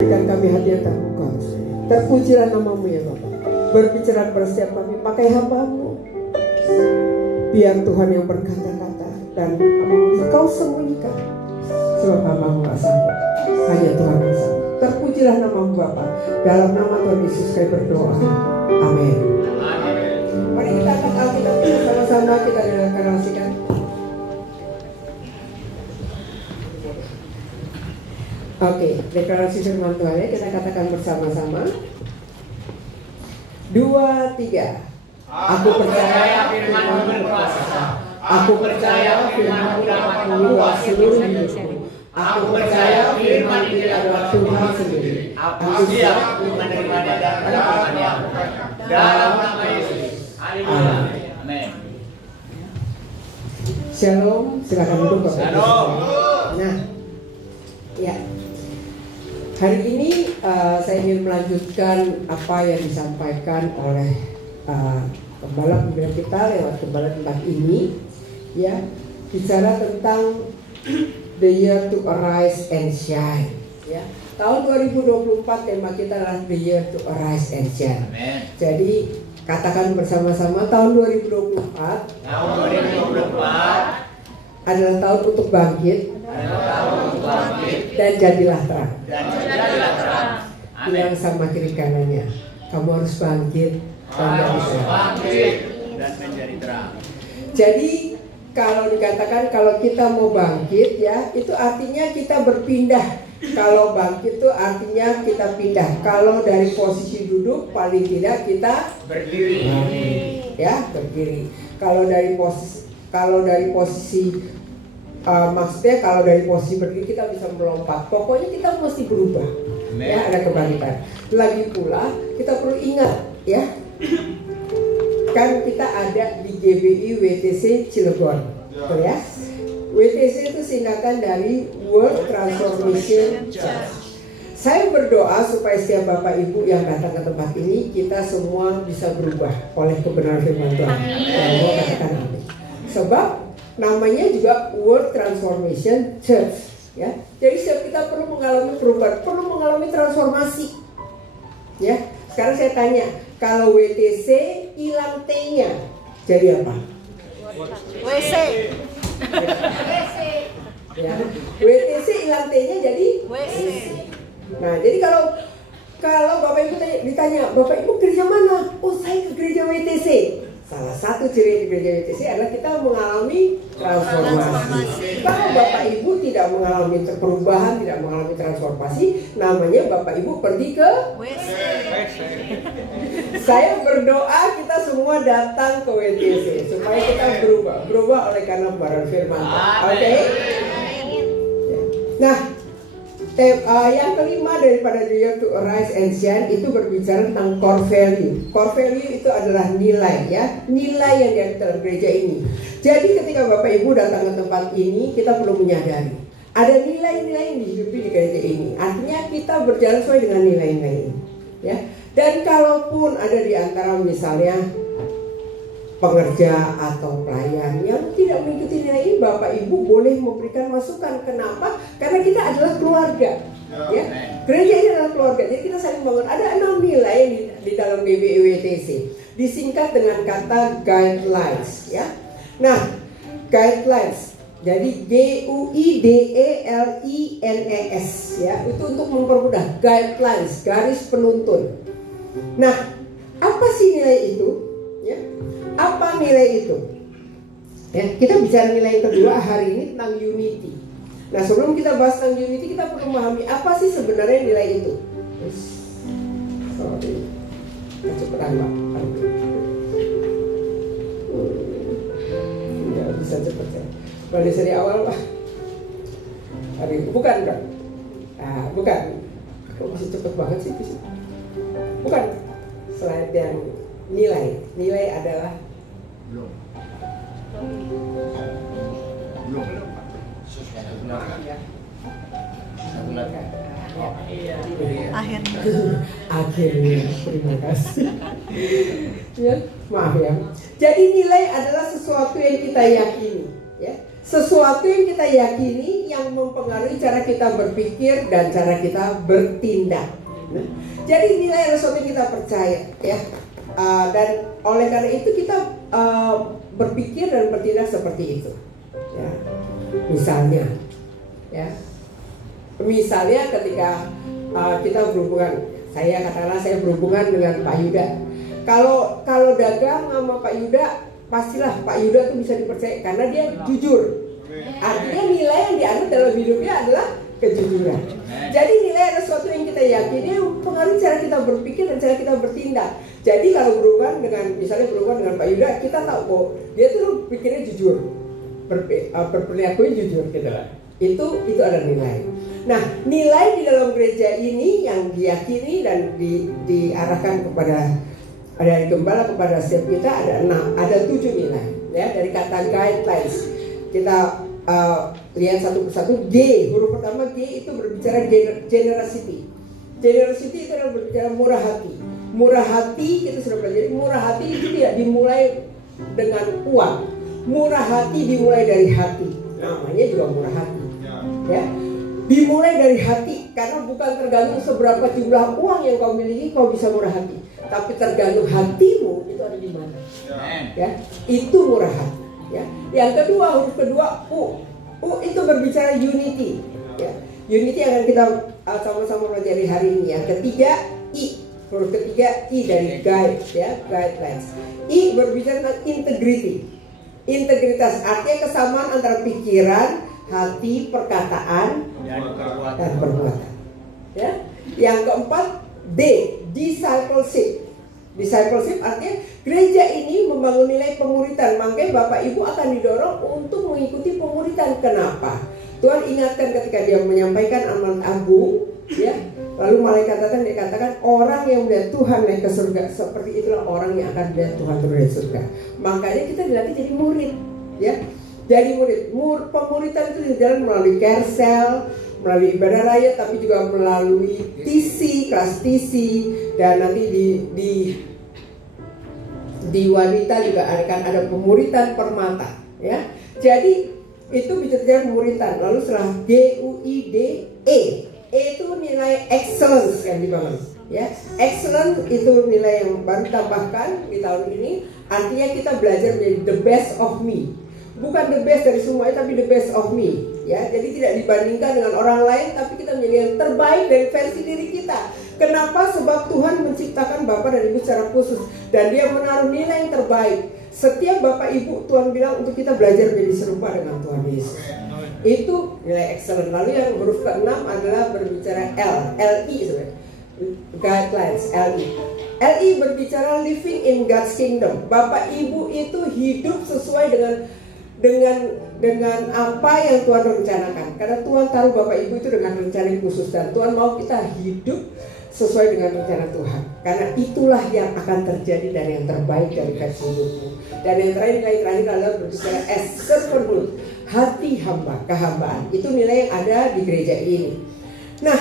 Berikan kami hati yang terbuka. Terpujilah namamu ya Bapak. Berbicara kepada setiap kami, pakai hamba-Mu. Biar Tuhan yang berkata-kata dan Engkau sembunyikan. Sebab hamba-Mu gak sanggup, hanya Tuhan yang sanggup. Terpujilah namamu Bapa. Dalam nama Tuhan Yesus kami berdoa. Amin. Mari kita angkat Alkitab kita sama-sama, kita deklarasikan. Oke, deklarasi firman Tuhan ya, kita katakan bersama-sama. 2, 3. Aku percaya firman-Mu berkuasa. Aku percaya firman-Mu dapat mengubah seluruh hidupku. Aku percaya firman itu adalah Tuhan sendiri. Aku siap menerima dan melakukannya. Dalam nama Yesus. Amin. Shalom, silakan duduk Bapak. Shalom. Nah, ya. Hari ini saya ingin melanjutkan apa yang disampaikan oleh pembalap pembela kita lewat gembala tempat ini, ya, bicara tentang the year to arise and shine. Ya, tahun 2024 tema kita adalah the year to arise and shine. Amen. Jadi katakan bersama-sama, tahun 2024. Tahun 2024 adalah tahun untuk bangkit. Dan jadilah terang. Bilang sama kiri kanannya, kamu harus bangkit dan menjadi terang. Jadi kalau dikatakan kalau kita mau bangkit ya, itu artinya kita berpindah. Kalau bangkit itu artinya kita pindah. Kalau dari posisi duduk paling tidak kita berdiri. Ya, berdiri. Kalau dari posisi maksudnya kalau dari posisi berdiri kita bisa melompat. Pokoknya kita mesti berubah. Ya, ada kebangkitan. Lagi pula kita perlu ingat ya, kan kita ada di GBI WTC Cilegon, ya. WTC itu singkatan dari World Transformation Church. Saya berdoa supaya setiap Bapak Ibu yang datang ke tempat ini, kita semua bisa berubah oleh kebenaran firman Tuhan. Saya katakan amin. Sebab namanya juga World Transformation Church, ya. Jadi setiap kita perlu mengalami perubahan, perlu mengalami transformasi, ya. Sekarang saya tanya, kalau WTC hilang T-nya, jadi apa? WC. Ya. WTC hilang T-nya jadi WC. Nah, jadi kalau Bapak Ibu ditanya, Bapak Ibu gereja mana? Oh, saya ke gereja WTC. Salah satu ciri di gereja WTC adalah kita mengalami transformasi. Kalau Bapak Ibu tidak mengalami perubahan, tidak mengalami transformasi, namanya Bapak Ibu pergi ke WC. Saya berdoa kita semua datang ke WTC supaya kita berubah oleh karena kebenaran firman. Oke? Nah, yang kelima daripada the year to arise and shine itu berbicara tentang core value. Core value itu adalah nilai, ya, nilai yang di dalam gereja ini. Jadi ketika Bapak Ibu datang ke tempat ini, kita perlu menyadari ada nilai-nilai yang dihidupi di gereja ini. Artinya kita berjalan sesuai dengan nilai-nilai ini, ya. Dan kalaupun ada di antara misalnya pengerja atau pelayan yang tidak mengikuti nilai ini, Bapak Ibu boleh memberikan masukan. Kenapa? Karena kita adalah keluarga, ya. Gereja ini adalah keluarga, jadi kita saling bangun. Ada 6 nilai di dalam GBI WTC, disingkat dengan kata guidelines, ya. Nah, guidelines, jadi GUIDELINES, ya, itu untuk mempermudah. Guidelines, garis penuntun. Nah, apa sih nilai itu? Ya, apa nilai itu? Ya, kita bicara nilai yang kedua hari ini tentang unity. Nah, sebelum kita bahas tentang unity, kita perlu memahami apa sih sebenarnya nilai itu. Sorry, kecepatan Pak. Ya, bisa cepat ya. Balik dari awal Pak. Hari ini bukan kan? Nah, bukan. Kok bisa cepet banget sih? Bukan. Slide yang nilai adalah belum. Akhirnya terima kasih. Ya, maaf ya. Jadi nilai adalah sesuatu yang kita yakini, ya. Sesuatu yang kita yakini yang mempengaruhi cara kita berpikir dan cara kita bertindak. Nah, jadi nilai adalah sesuatu yang kita percaya, ya. Dan oleh karena itu kita berpikir dan bertindak seperti itu. Ya. Misalnya ketika kita berhubungan, saya berhubungan dengan Pak Yuda. Kalau dagang sama Pak Yuda, pastilah Pak Yuda tuh bisa dipercaya karena dia jujur. Artinya nilai yang dianut dalam hidupnya adalah kejujuran. Jadi nilai adalah sesuatu yang kita yakini yang mempengaruhi cara kita berpikir dan cara kita bertindak. Jadi kalau berhubungan dengan Pak Yuda, kita tahu kok dia tuh pikirnya jujur, berperilakunya jujur gitu lah. Itu ada nilai. Nah, nilai di dalam gereja ini yang diyakini dan diarahkan kepada dari gembala kepada setiap kita ada 7 nilai, ya, dari kata guidelines. Kita lihat satu persatu. G, huruf pertama G itu berbicara generosity. Generosity itu adalah berbicara murah hati. Murah hati kita sudah pelajari. Murah hati itu tidak dimulai dengan uang. Murah hati dimulai dari hati. Namanya juga murah hati. Ya, dimulai dari hati, karena bukan tergantung seberapa jumlah uang yang kau miliki kau bisa murah hati, tapi tergantung hatimu itu ada di mana. Ya, itu murah hati. Ya, yang kedua, huruf kedua U itu berbicara unity. Ya, unity akan kita sama-sama pelajari hari ini. Yang ketiga I, huruf ketiga I dari guide, ya, guidelines. I berbicara tentang integrity. Integritas artinya kesamaan antara pikiran, hati, perkataan, dan perbuatan. Ya. Yang keempat D, discipleship. Discipleship artinya gereja ini membangun nilai pemuritan. Makanya Bapak Ibu akan didorong untuk mengikuti pemuritan. Kenapa? Tuhan ingatkan ketika dia menyampaikan amanat agung, ya. Lalu malaikat datang, dia katakan orang yang melihat Tuhan naik ke surga, seperti itulah orang yang akan melihat Tuhan turun dari surga. Makanya kita dilatih jadi murid, ya. Jadi pemuritan itu dijalan melalui Kersel, melalui ibadah raya, tapi juga melalui TC, kelas TC, dan nanti di wanita juga akan ada pemuritan permata, ya. Jadi itu bicara pemuritan. Lalu setelah GUIDE, itu nilai excellence yang dibangun, ya. Excellence itu nilai yang baru ditambahkan di tahun ini. Artinya kita belajar menjadi the best of me. Bukan the best dari semuanya, tapi the best of me, ya. Jadi tidak dibandingkan dengan orang lain, tapi kita menjadi yang terbaik dari versi diri kita. Kenapa? Sebab Tuhan menciptakan Bapak dan Ibu secara khusus, dan Dia menaruh nilai yang terbaik. Setiap Bapak Ibu, Tuhan bilang untuk kita belajar menjadi serupa dengan Tuhan Yesus. Itu nilai excellent. Lalu yang huruf ke-6 adalah berbicara LI sebenarnya. Guidelines, LI berbicara living in God's kingdom. Bapak Ibu itu hidup sesuai dengan apa yang Tuhan rencanakan. Karena Tuhan taruh Bapak Ibu itu dengan rencana yang khusus, dan Tuhan mau kita hidup sesuai dengan rencana Tuhan. Karena itulah yang akan terjadi dan yang terbaik dari versi hidupmu. Dan yang terakhir adalah berbicara as servanthood, hati hamba, kehambaan. Itu nilai yang ada di gereja ini. Nah,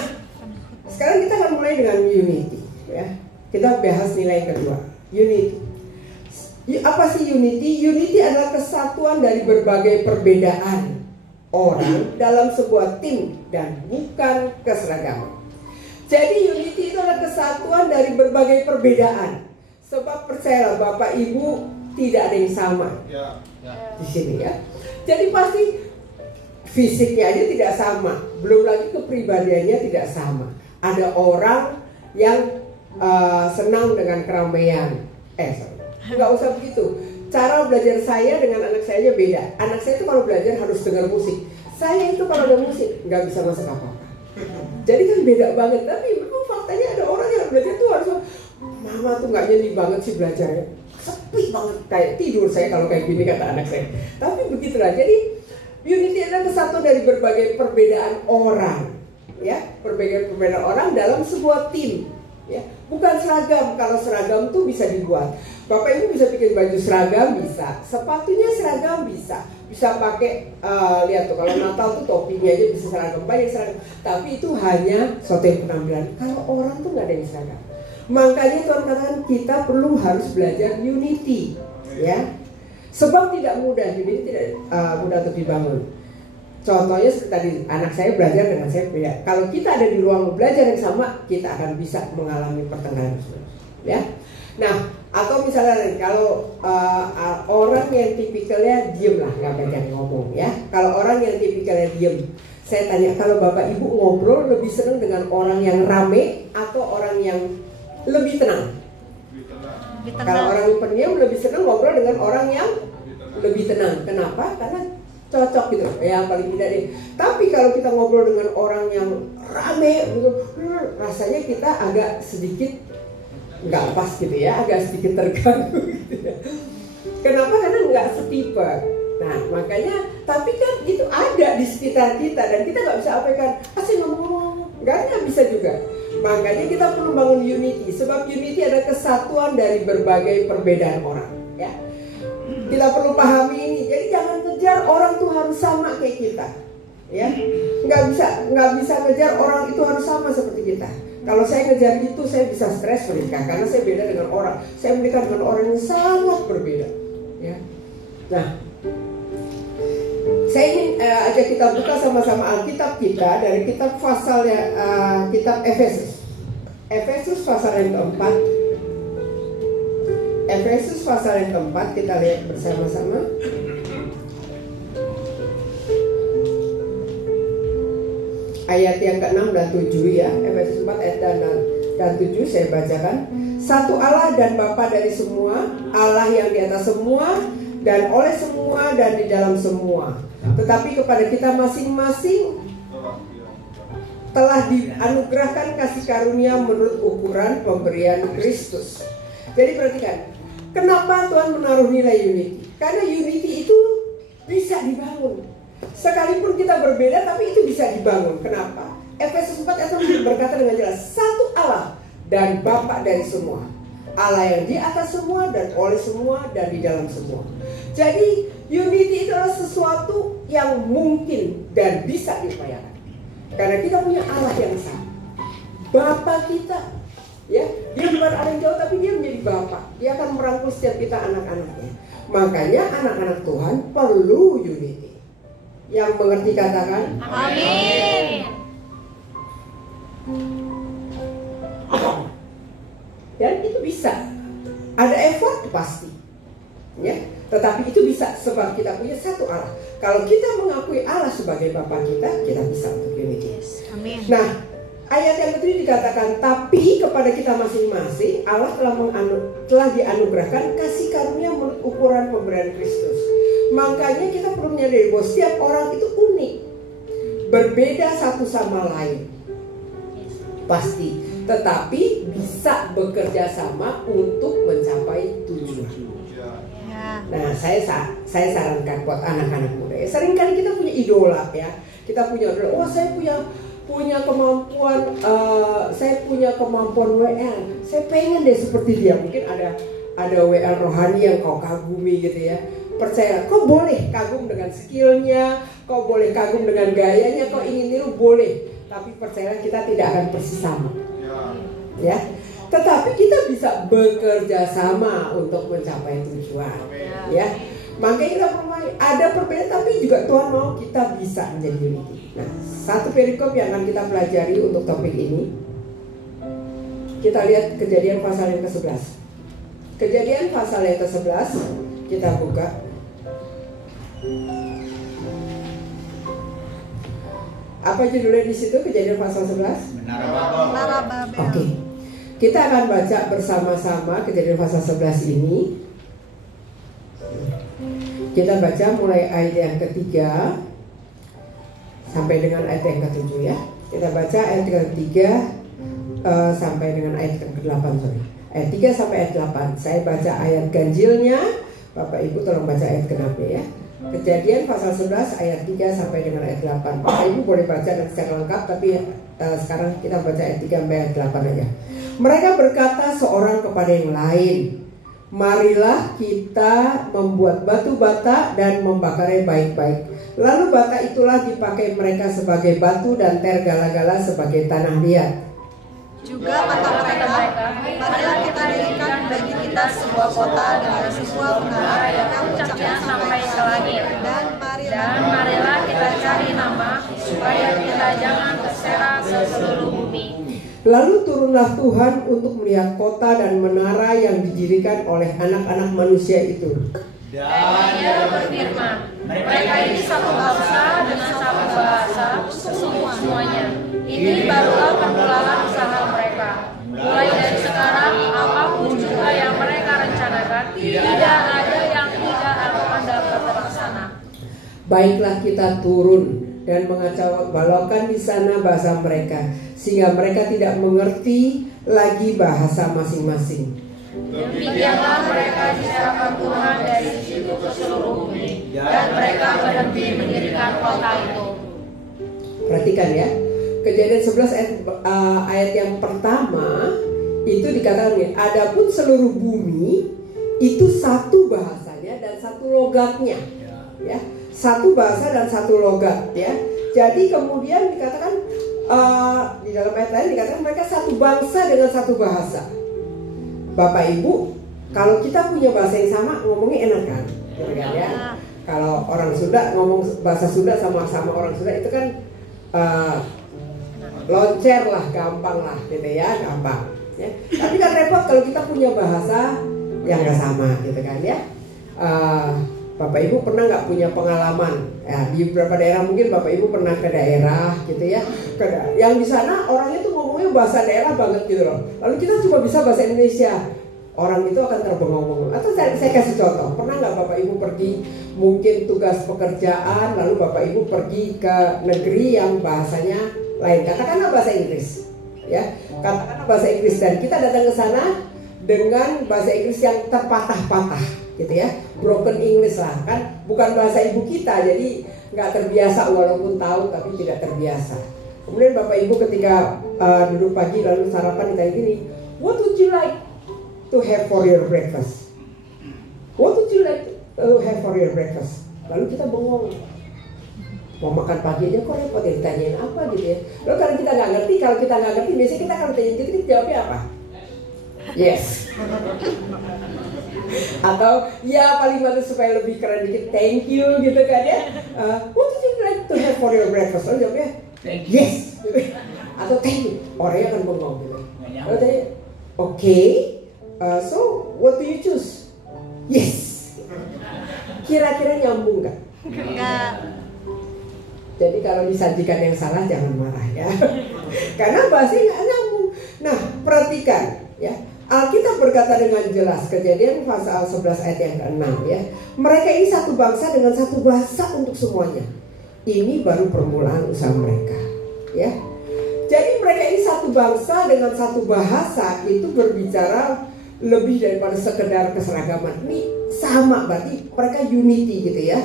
sekarang kita akan mulai dengan unity, ya. Kita bahas nilai kedua, unity. Apa sih unity? Unity adalah kesatuan dari berbagai perbedaan orang dalam sebuah tim dan bukan keseragaman. Jadi unity itu adalah kesatuan dari berbagai perbedaan. Sebab percayalah Bapak Ibu tidak ada yang sama di sini, ya. Jadi pasti fisiknya aja tidak sama, belum lagi kepribadiannya tidak sama. Ada orang yang senang dengan keramaian. Nggak usah begitu. Cara belajar saya dengan anak saya beda. Anak saya itu kalau belajar harus dengar musik. Saya itu kalau ada musik nggak bisa masak apa-apa. Jadi kan beda banget. Tapi memang faktanya ada orang yang belajar tuh harus, mama tuh nggak nyanyi banget sih belajarnya, sepi banget, kayak tidur saya kalau kayak gini, kata anak saya. Tapi begitulah. Jadi unity adalah kesatuan dari berbagai perbedaan orang, ya, perbedaan orang dalam sebuah tim. Ya, bukan seragam. Kalau seragam tuh bisa dibuat. Bapak Ibu bisa bikin baju seragam, bisa. Sepatunya seragam, bisa. Bisa pakai, lihat tuh, kalau Natal tuh topinya aja bisa seragam, banyak seragam. Tapi itu hanya suatu yang penampilan. Kalau orang tuh nggak ada yang seragam. Makanya Tuhan katakan kita harus belajar unity, ya. Sebab tidak mudah, jadi tidak mudah untuk dibangun. Contohnya seperti tadi, anak saya belajar dengan saya beda. Kalau kita ada di ruang belajar yang sama, kita akan bisa mengalami pertengahan, ya. Nah, atau misalnya kalau orang yang tipikalnya diem lah, nggak banyak ngomong, ya. Kalau orang yang tipikalnya diem, saya tanya, kalau bapak ibu ngobrol lebih senang dengan orang yang rame atau orang yang lebih tenang? Kalau orang yang pendiam lebih senang ngobrol dengan orang yang lebih tenang. Kenapa? Karena cocok gitu, ya paling tidak deh. Tapi kalau kita ngobrol dengan orang yang rame gitu, rasanya kita agak sedikit nggak pas gitu ya, agak sedikit terganggu gitu ya. Kenapa? Karena nggak setipe. Nah makanya, tapi kan itu ada di sekitar kita dan kita nggak bisa abaikan. Asal ngomong, nggak bisa juga. Makanya kita perlu bangun unity, sebab unity ada kesatuan dari berbagai perbedaan orang, ya. Kita perlu pahami ini. Jadi jangan ngejar orang tuh harus sama kayak kita, ya. Nggak bisa ngejar orang itu harus sama seperti kita. Kalau saya ngejar itu, saya bisa stres menikah karena saya beda dengan orang. Saya menikah dengan orang yang sangat berbeda, ya. Nah, saya ingin ajak kita buka sama-sama Alkitab kita dari kitab pasalnya, kitab Efesus. Efesus pasal yang keempat. Efesus pasal yang keempat, kita lihat bersama-sama. Ayat yang ke-6 dan 7 ya. Efesus 4 ayat dan 7 saya bacakan. Satu Allah dan Bapa dari semua, Allah yang di atas semua dan oleh semua dan di dalam semua. Tetapi kepada kita masing-masing telah dianugerahkan kasih karunia menurut ukuran pemberian Kristus. Jadi perhatikan, kenapa Tuhan menaruh nilai unity? Karena unity itu bisa dibangun. Sekalipun kita berbeda, tapi itu bisa dibangun. Kenapa? Efesus 4 ayat 6 berkata dengan jelas, satu Allah dan Bapa dari semua, Allah yang di atas semua dan oleh semua dan di dalam semua. Jadi unity itu adalah sesuatu yang mungkin dan bisa diupayakan. Karena kita punya Allah yang sama, Bapa kita, ya, dia bukan Allah yang jauh, tapi dia menjadi Bapa. Dia akan merangkul setiap kita anak-anaknya. Makanya anak-anak Tuhan perlu unity. Yang mengerti katakan amin. Dan itu bisa. Ada effort pasti, ya. Tetapi itu bisa sebab kita punya satu Allah. Kalau kita mengakui Allah sebagai Bapa kita, kita bisa untuk unity. Amin. Nah, ayat yang kedua dikatakan, tapi kepada kita masing-masing Allah telah dianugerahkan kasih karunia menurut ukuran pemberian Kristus. Makanya kita perlu menyadari bahwa setiap orang itu unik, berbeda satu sama lain, pasti. Tetapi bisa bekerja sama untuk mencapai tujuan. Nah, saya sarankan buat anak-anak muda. Ya, seringkali kita punya idola, ya. Kita punya idola. Oh, saya punya kemampuan, saya punya kemampuan WL. Saya pengen deh seperti dia. Mungkin ada WL rohani yang kau kagumi gitu ya. Percaya, kau boleh kagum dengan skillnya, kau boleh kagum dengan gayanya, kau ingin niru boleh. Tapi percayalah kita tidak akan persis sama, ya. Tetapi kita bisa bekerja sama untuk mencapai tujuan, ya. Makanya kita ada perbedaan, tapi juga Tuhan mau kita bisa menjadi unity. Nah, satu perikop yang akan kita pelajari untuk topik ini, kita lihat Kejadian pasal yang ke-11. Kejadian pasal yang ke-11, kita buka. Apa judulnya di situ? Kejadian pasal 11? Menara Babel. Oke. Kita akan baca bersama-sama Kejadian pasal 11 ini. Kita baca mulai ayat yang ketiga sampai dengan ayat yang ke-7 ya. Kita baca ayat yang ketiga sampai dengan ayat yang ke-8, sorry. Ayat 3 sampai ayat 8. Saya baca ayat ganjilnya, Bapak Ibu tolong baca ayat genapnya ya. Kejadian pasal 11 ayat 3 sampai dengan ayat 8. Bapak Ibu boleh baca dan secara lengkap, tapi sekarang kita baca ayat 3 sampai ayat 8 aja. Mereka berkata seorang kepada yang lain, marilah kita membuat batu bata dan membakarnya baik-baik. Lalu bata itulah dipakai mereka sebagai batu dan tergala-gala sebagai tanah liat. Juga kata mereka, marilah kita dirikan bagi kita sebuah kota dengan sebuah menara yang puncak puncaknya sampai ke langit. Dan marilah kita cari nama, supaya kita jangan tersera seluruh bumi. Lalu turunlah Tuhan untuk melihat kota dan menara yang didirikan oleh anak-anak manusia itu. Dan Dia berfirman, mereka ini satu bangsa dengan satu bahasa semuanya. Ini barulah permulaan usaha mereka. Mulai dari sekarang, apapun juga yang mereka rencanakan, tidak ada yang tidak akan dapat terlaksana. Baiklah kita turun dan mengacaukan di sana bahasa mereka, sehingga mereka tidak mengerti lagi bahasa masing-masing. Demikianlah mereka diserahkan Tuhan dari situ ke seluruh bumi, dan mereka berhenti mendirikan kota itu. Perhatikan ya, Kejadian 11 ayat yang pertama itu dikatakan ya, adapun seluruh bumi itu satu bahasanya dan satu logatnya, ya, satu bahasa dan satu logat, ya. Jadi kemudian dikatakan di dalam ayat lain dikatakan mereka satu bangsa dengan satu bahasa. Bapak Ibu, kalau kita punya bahasa yang sama ngomongnya enak kan, gitu kan ya. Kalau orang Sunda ngomong bahasa Sunda sama orang Sunda itu kan loncer lah, gampang lah, gitu ya, gampang. Ya. Tapi kan repot kalau kita punya bahasa yang nggak sama, gitu kan ya. Bapak Ibu pernah nggak punya pengalaman? Ya, di beberapa daerah mungkin Bapak Ibu pernah ke daerah, gitu ya. Yang di sana orangnya tuh ngomongnya bahasa daerah banget gitu loh. Lalu kita cuma bisa bahasa Indonesia. Orang itu akan terbengong-bengong. Atau saya kasih contoh. Pernah nggak Bapak Ibu pergi mungkin tugas pekerjaan, lalu Bapak Ibu pergi ke negeri yang bahasanya lain, katakanlah bahasa Inggris, ya, katakanlah bahasa Inggris, dan kita datang ke sana dengan bahasa Inggris yang terpatah-patah, gitu ya, broken English lah, kan, bukan bahasa ibu kita, jadi nggak terbiasa, walaupun tahu tapi tidak terbiasa. Kemudian Bapak Ibu ketika duduk pagi lalu sarapan ditanya gini, what would you like to have for your breakfast? What would you like to have for your breakfast? Lalu kita bengong. Mau makan pagi aja kok repot ya, ditanyain apa gitu ya. Lalu kalau kita nggak ngerti, biasanya kita akan tanya gitu, jawabnya apa? Yes. Atau ya paling bagus supaya lebih keren dikit, thank you gitu kan ya. What would you like to have for your breakfast? Lalu jawabnya yes. Atau thank you. Orangnya akan bengong gitu. Lalu tanya, okay, so what do you choose? Yes. Kira-kira nyambung nggak? Enggak. Jadi kalau disajikan yang salah jangan marah ya. Karena bahasanya nggak nyambung. Nah, perhatikan ya. Alkitab berkata dengan jelas, Kejadian pasal 11 ayat yang ke-6 ya. Mereka ini satu bangsa dengan satu bahasa untuk semuanya. Ini baru permulaan usaha mereka, ya. Jadi mereka ini satu bangsa dengan satu bahasa, itu berbicara lebih daripada sekedar keseragaman. Ini sama, berarti mereka unity gitu ya.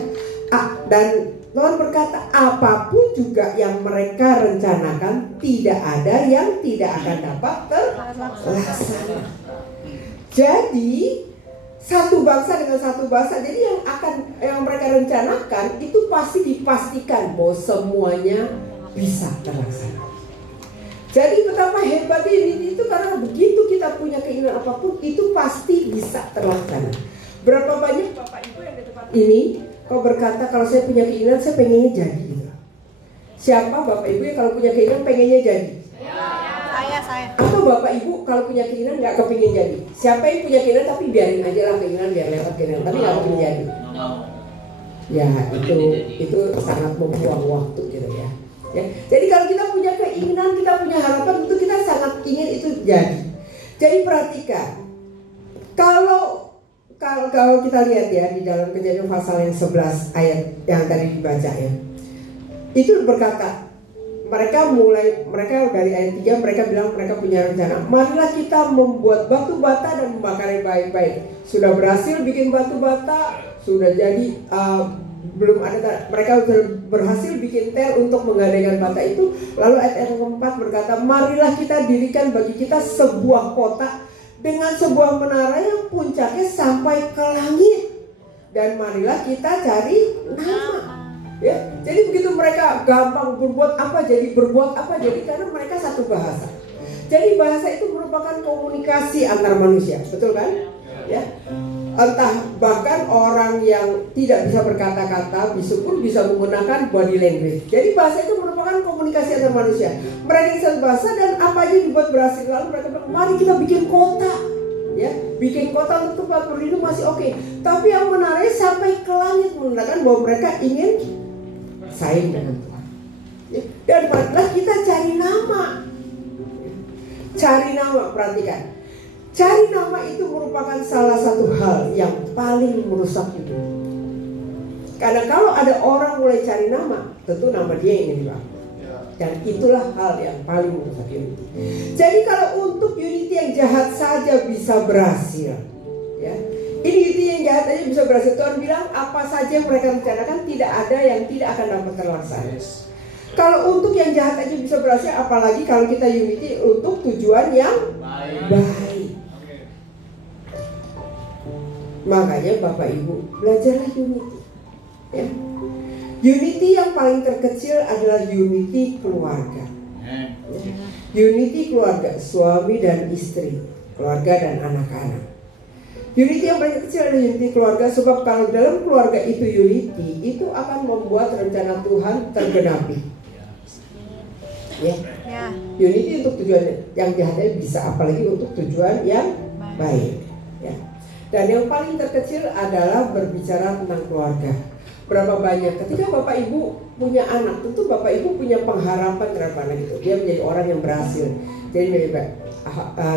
Dan Tuhan berkata, apapun juga yang mereka rencanakan, tidak ada yang tidak akan dapat terlaksana. Jadi satu bangsa dengan satu bahasa. Jadi yang mereka rencanakan itu pasti dipastikan bahwa semuanya bisa terlaksana. Jadi betapa hebatnya ini itu, karena begitu kita punya keinginan apapun itu pasti bisa terlaksana. Berapa banyak Bapak Ibu yang di tempat ini kau berkata, kalau saya punya keinginan, saya pengennya jadi gitu. Siapa Bapak Ibu yang kalau punya keinginan pengennya jadi? Saya. Atau Bapak Ibu kalau punya keinginan nggak kepingin jadi? Siapa yang punya keinginan tapi biarin aja lah keinginan, biar lewat keinginan, tapi nggak kepingin jadi? Ya itu sangat membuang waktu gitu ya. Jadi kalau kita punya keinginan, kita punya harapan, itu kita sangat ingin itu jadi. Jadi perhatikan, kalau kita lihat ya di dalam Kejadian pasal yang 11 ayat yang tadi dibaca ya, itu berkata mereka dari ayat 3 mereka bilang mereka punya rencana, marilah kita membuat batu bata dan membakarnya baik-baik. Sudah berhasil bikin batu bata, sudah jadi belum ada, mereka sudah berhasil bikin tel untuk menggadaikan bata itu. Lalu ayat yang keempat berkata, marilah kita dirikan bagi kita sebuah kota dengan sebuah menara yang puncaknya sampai ke langit, dan marilah kita cari nama. Ya, jadi begitu mereka gampang berbuat apa jadi karena mereka satu bahasa. Jadi bahasa itu merupakan komunikasi antar manusia, betul kan? Ya. Entah bahkan orang yang tidak bisa berkata-kata pun bisa menggunakan body language. Jadi bahasa itu merupakan komunikasi antar manusia. Mereka bisa bahasa dan apa aja dibuat berhasil. Lalu mereka bilang, mari kita bikin kota, ya, bikin kota untuk tempat berlindung masih oke. Tapi yang menarik sampai ke langit menandakan bahwa mereka ingin saing dengan Tuhan. Ya. Dan marilah kita cari nama. Cari nama, perhatikan. Cari nama itu merupakan salah satu hal yang paling merusak hidup. Karena kalau ada orang mulai cari nama, tentu nama dia yang dibangun. Dan itulah hal yang paling merusak unity. Jadi kalau untuk unity yang jahat saja bisa berhasil, ya, ini unity yang jahat aja bisa berhasil. Tuhan bilang apa saja yang mereka rencanakan tidak ada yang tidak akan dapat terlaksana. Kalau untuk yang jahat aja bisa berhasil, apalagi kalau kita unity untuk tujuan yang baik. Makanya Bapak Ibu belajarlah unity, ya. Unity yang paling terkecil adalah unity keluarga, ya. Unity keluarga, suami dan istri, keluarga dan anak-anak. Unity yang paling kecil adalah unity keluarga. Sebab kalau dalam keluarga itu unity, itu akan membuat rencana Tuhan tergenapi, ya. Unity untuk tujuan yang jahatnya bisa, apalagi untuk tujuan yang baik, ya. Dan yang paling terkecil adalah berbicara tentang keluarga. Berapa banyak ketika Bapak Ibu punya anak, tentu Bapak Ibu punya pengharapan terhadap anak itu. Dia menjadi orang yang berhasil. Jadi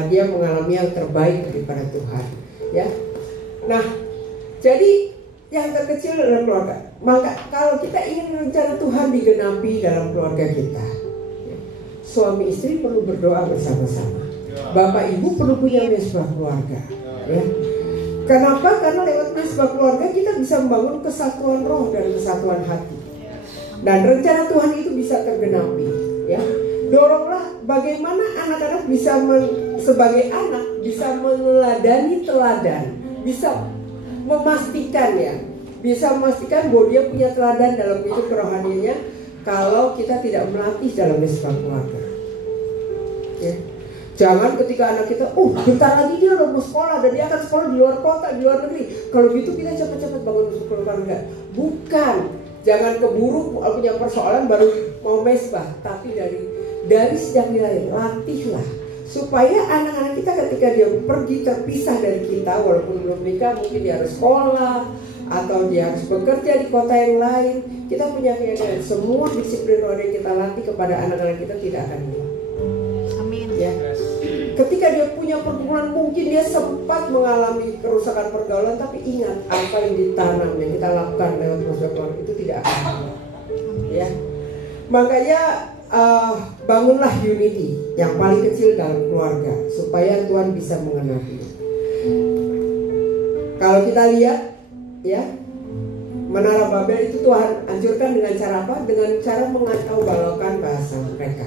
dia mengalami yang terbaik daripada Tuhan, ya. Nah, jadi yang terkecil adalah keluarga. Maka kalau kita ingin rencana Tuhan digenapi dalam keluarga kita, ya, suami istri perlu berdoa bersama-sama. Bapak Ibu perlu punya mesbah keluarga, ya. Kenapa? Karena lewat mesbah keluarga kita bisa membangun kesatuan roh dan kesatuan hati. Dan rencana Tuhan itu bisa tergenapi, ya. Doronglah bagaimana anak-anak bisa sebagai anak bisa meneladani teladan, bisa memastikan, ya, bisa memastikan bahwa dia punya teladan dalam hidup kerohaniannya kalau kita tidak melatih dalam mesbah keluarga, ya. Jangan ketika anak kita, bentar lagi dia udah mau sekolah dan dia akan sekolah di luar kota, di luar negeri. Kalau gitu kita cepat-cepat bangun keluarga. Bukan, jangan keburu punya persoalan baru mau mesbah. Tapi dari sejak dilahir, latihlah supaya anak-anak kita ketika dia pergi terpisah dari kita, walaupun belum nikah, mungkin dia harus sekolah atau dia harus bekerja di kota yang lain. Kita punya keyakinan semua disiplin roh yang kita latih kepada anak-anak kita tidak akan hilang. Amin. Ya. Ketika dia punya pergumulan, mungkin dia sempat mengalami kerusakan pergaulan, tapi ingat apa yang ditanam yang kita lakukan lewat mesbah keluarga itu tidak akan hilang, ya. Makanya bangunlah unity yang paling kecil dalam keluarga supaya Tuhan bisa mengenapi. Kalau kita lihat, ya, Menara Babel itu Tuhan hancurkan dengan cara apa? Dengan cara mengacaubalaukan bahasa mereka.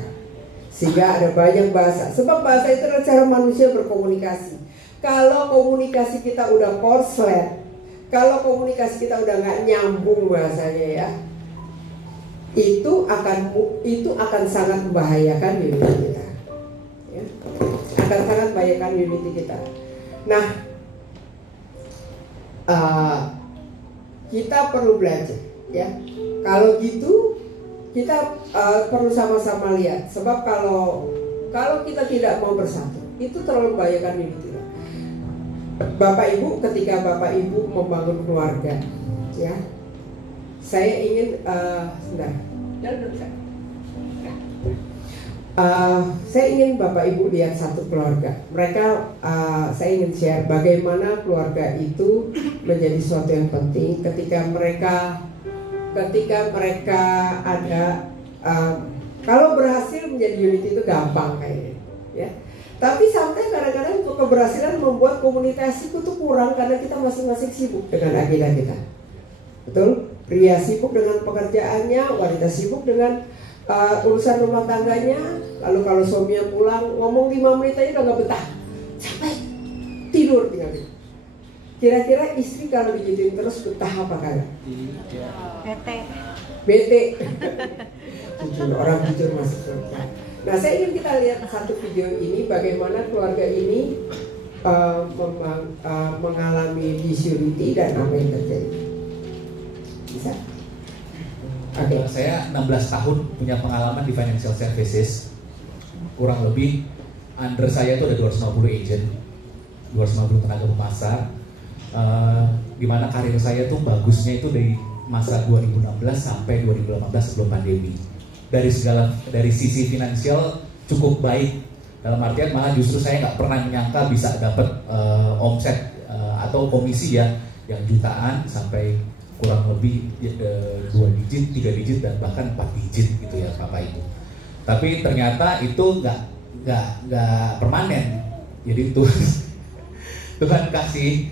Sehingga ada banyak bahasa. Sebab bahasa itu adalah cara manusia berkomunikasi. Kalau komunikasi kita udah korslet, kalau komunikasi kita udah nggak nyambung bahasanya, ya, itu akan sangat membahayakan unity kita, ya. Akan sangat membahayakan unity kita. Nah, kita perlu belajar, ya. Kalau gitu kita perlu sama-sama lihat. Sebab kalau kita tidak mau bersatu, itu terlalu membahayakan unity. Bapak Ibu, ketika Bapak Ibu membangun keluarga, ya, saya ingin saya ingin Bapak Ibu lihat satu keluarga. Saya ingin share bagaimana keluarga itu menjadi sesuatu yang penting ketika mereka ada, kalau berhasil menjadi unity itu gampang kayaknya, ya. Tapi sampai kadang-kadang keberhasilan membuat komunikasi itu kurang karena kita masing-masing sibuk dengan agenda kita. Betul? Pria sibuk dengan pekerjaannya, wanita sibuk dengan urusan rumah tangganya. Lalu kalau suaminya pulang ngomong 5 menit aja udah gak betah, capek, tidur tinggal. Kira-kira istri kalau digituin terus betah apa kagak? Bete. Jujur, orang jujur masih surga. Nah, saya ingin kita lihat satu video ini bagaimana keluarga ini mengalami disunity dan apa yang terjadi? Bisa? Oke. Saya 16 tahun punya pengalaman di financial services. Kurang lebih under saya itu ada 250 agent, 250 tenaga pemasar. Di mana karir saya tuh bagusnya itu dari masa 2016 sampai 2018 sebelum pandemi. Dari sisi finansial cukup baik. Dalam artian malah justru saya nggak pernah menyangka bisa dapat omset atau komisi ya yang jutaan sampai kurang lebih 2 digit, 3 digit dan bahkan 4 digit gitu ya Bapak Ibu. Tapi ternyata itu nggak permanen. Jadi Tuhan kasih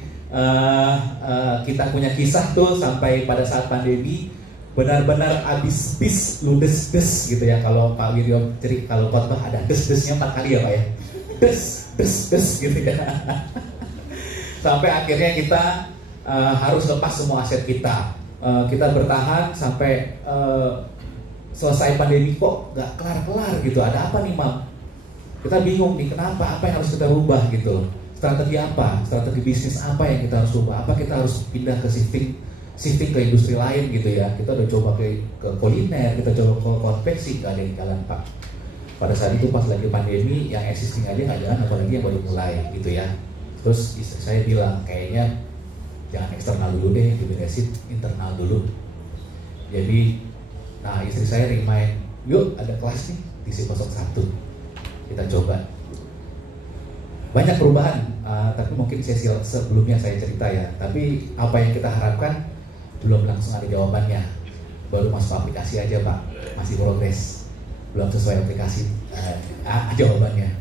kita punya kisah tuh sampai pada saat pandemi benar-benar abis bis ludes gitu ya. Kalau Pak Wiryo cerita kalau khotbah ada desnya 4 kali ya Pak ya, des gitu ya. Sampai akhirnya kita harus lepas semua aset kita. Kita bertahan sampai selesai pandemi kok nggak kelar gitu. Ada apa nih Mam? Kita bingung nih kenapa, apa yang harus kita rubah gitu. Strategi apa? Strategi bisnis apa yang kita harus rubah? Apa kita harus pindah ke shifting ke industri lain gitu ya. Kita udah coba ke kuliner, kita coba ke konveksi, nggak ada yang jalan Pak. Pada saat itu pas lagi pandemi yang existing aja nggak jalan, apalagi yang baru mulai gitu ya. Terus istri saya bilang kayaknya jangan eksternal dulu deh, diberesin internal dulu. Jadi nah istri saya remind, yuk ada kelas nih di C01, kita coba. Banyak perubahan, tapi mungkin sesi sebelumnya saya cerita ya. Tapi apa yang kita harapkan belum langsung ada jawabannya. Baru masuk aplikasi aja Pak, masih progres, belum sesuai aplikasi jawabannya.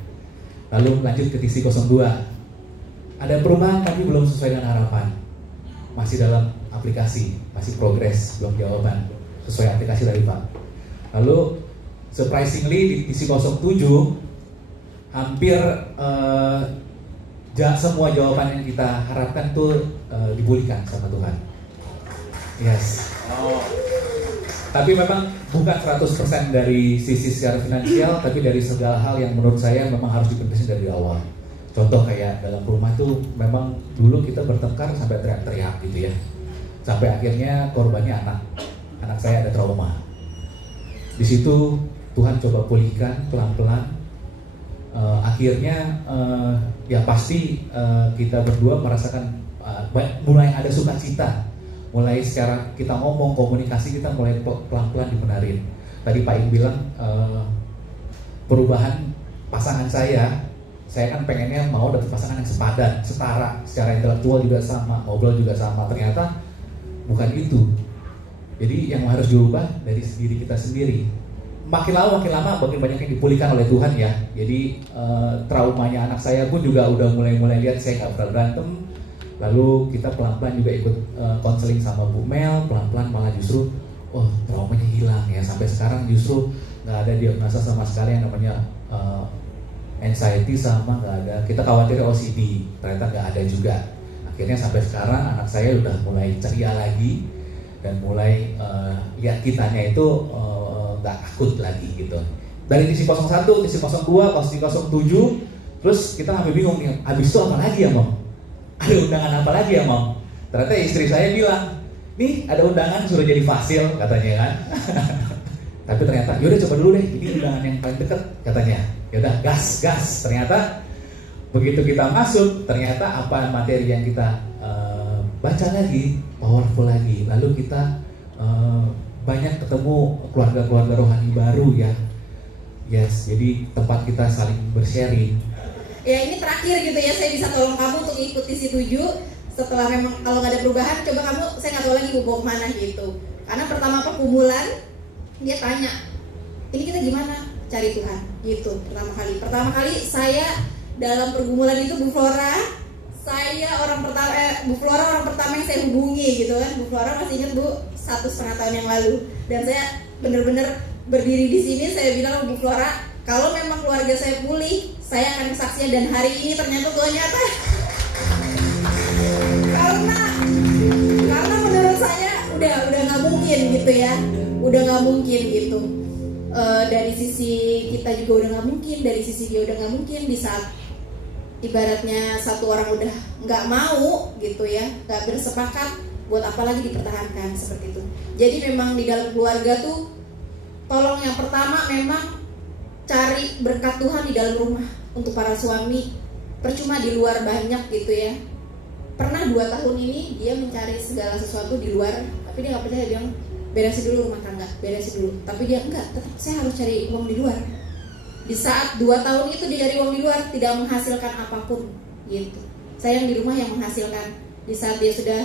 Lalu lanjut ke TC02, ada perubahan tapi belum sesuai dengan harapan, masih dalam aplikasi, masih progres, belum jawaban sesuai aplikasi tadi Pak. Lalu surprisingly di TC07 hampir semua jawaban yang kita harapkan tuh dipulihkan sama Tuhan. Yes. Tapi memang bukan 100% dari sisi secara finansial, tapi dari segala hal yang menurut saya memang harus diberesin dari awal. Contoh kayak dalam rumah tuh memang dulu kita bertengkar sampai teriak-teriak gitu ya. Sampai akhirnya korbannya anak saya ada trauma. Di situ Tuhan coba pulihkan pelan-pelan. Akhirnya ya pasti kita berdua merasakan mulai ada sukacita, mulai secara kita ngomong komunikasi kita mulai pelan-pelan dibenarin. Tadi Pak Im bilang perubahan pasangan saya kan pengennya mau dapat pasangan yang sepadan, setara, secara intelektual juga sama, ngobrol juga sama. Ternyata bukan itu. Jadi yang harus diubah dari diri kita sendiri. Makin lama makin banyak yang dipulihkan oleh Tuhan ya. Jadi traumanya anak saya pun juga udah mulai lihat saya nggak pernah berantem. Lalu kita pelan-pelan juga ikut konseling sama Bu Mel, pelan-pelan malah justru traumanya hilang ya. Sampai sekarang justru nggak ada diagnosa sama sekali yang namanya anxiety sama nggak ada. Kita khawatir OCD, ternyata nggak ada juga. Akhirnya sampai sekarang anak saya udah mulai ceria lagi dan mulai lihat kitanya itu nggak takut lagi gitu. Dari TC01, TC02, TC07, terus kita sampai bingung nih, habis itu apa lagi ya Mam? Ada undangan apa lagi ya Mam? Ternyata istri saya bilang, nih ada undangan suruh jadi fasil katanya kan. Tapi ternyata, yaudah coba dulu deh, ini undangan yang paling deket katanya. Yaudah gas. Ternyata begitu kita masuk, ternyata apa materi yang kita baca lagi, powerful lagi. Lalu kita banyak ketemu keluarga-keluarga rohani baru ya. Yes, jadi tempat kita saling bersharing. Ya ini terakhir gitu ya, saya bisa tolong kamu untuk ikuti si 7. Setelah memang kalau nggak ada perubahan, coba kamu, saya nggak tahu lagi mau bawa kemana gitu. Karena pertama pergumulan, dia tanya, ini kita gimana cari Tuhan gitu. Pertama kali saya dalam pergumulan itu Bu Flora, Bu Flora orang pertama yang saya hubungi gitu kan. Bu Flora masih ingat Bu, 1,5 tahun yang lalu. Dan saya benar-benar berdiri di sini, saya bilang sama Bu Flora, kalau memang keluarga saya pulih, saya akan kesaksian. Dan hari ini ternyata Tuhan nyata. Karena menurut saya udah nggak mungkin gitu ya, udah nggak mungkin gitu. Dari sisi kita juga udah nggak mungkin, dari sisi dia udah nggak mungkin. Di saat ibaratnya satu orang udah nggak mau gitu ya, nggak bersepakat, buat apa lagi dipertahankan seperti itu. Jadi memang di dalam keluarga tuh tolong yang pertama memang cari berkat Tuhan di dalam rumah. Untuk para suami, percuma di luar banyak gitu ya. Pernah 2 tahun ini dia mencari segala sesuatu di luar, tapi dia nggak percaya, dia bilang beresin dulu rumah tangga, beresin dulu. Tapi dia enggak, tetap saya harus cari uang di luar. Di saat 2 tahun itu dia cari uang di luar, tidak menghasilkan apapun gitu. Saya yang di rumah yang menghasilkan. Di saat dia sudah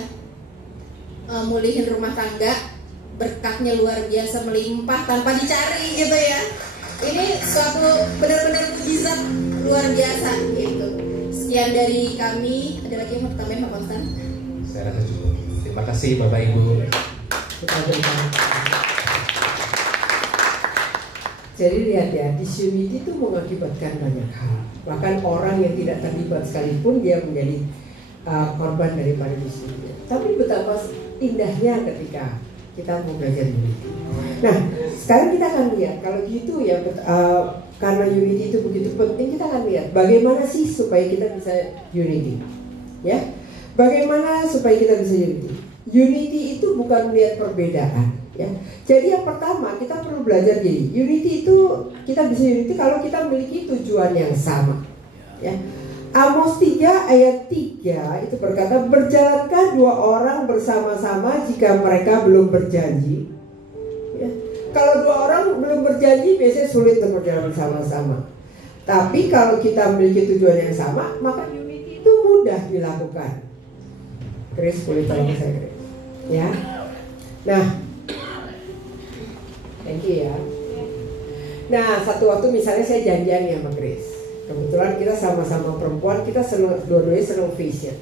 mulihin rumah tangga, berkatnya luar biasa, melimpah tanpa dicari gitu ya. Ini suatu benar-benar mukjizat luar biasa gitu. Sekian dari kami. Ada lagi yang mau ditambahin Pak Konstan? Saya rasa cukup. Terima kasih Bapak Ibu. Jadi lihat ya, disunity itu mengakibatkan banyak hal. Bahkan orang yang tidak terlibat sekalipun dia menjadi korban daripada disunity. Tapi betapa indahnya ketika kita mau belajar unity. Nah, sekarang kita akan lihat kalau gitu ya, karena unity itu begitu penting, kita akan lihat bagaimana sih supaya kita bisa unity. Ya, bagaimana supaya kita bisa unity? Unity itu bukan melihat perbedaan. Ya, jadi yang pertama kita perlu belajar gini. Unity itu kita bisa unity kalau kita memiliki tujuan yang sama. Ya. Amos 3 ayat 3 itu berkata, berjalankah 2 orang bersama-sama jika mereka belum berjanji? Ya. Kalau 2 orang belum berjanji biasanya sulit untuk berjalan bersama-sama. Tapi kalau kita memiliki tujuan yang sama, maka unity itu mudah dilakukan. Chris, boleh tolong saya, Chris? Ya. Nah, thank you ya. Nah, satu waktu misalnya saya janjian ya sama Chris. Kebetulan kita sama-sama perempuan, kita dua-duanya senang fashion,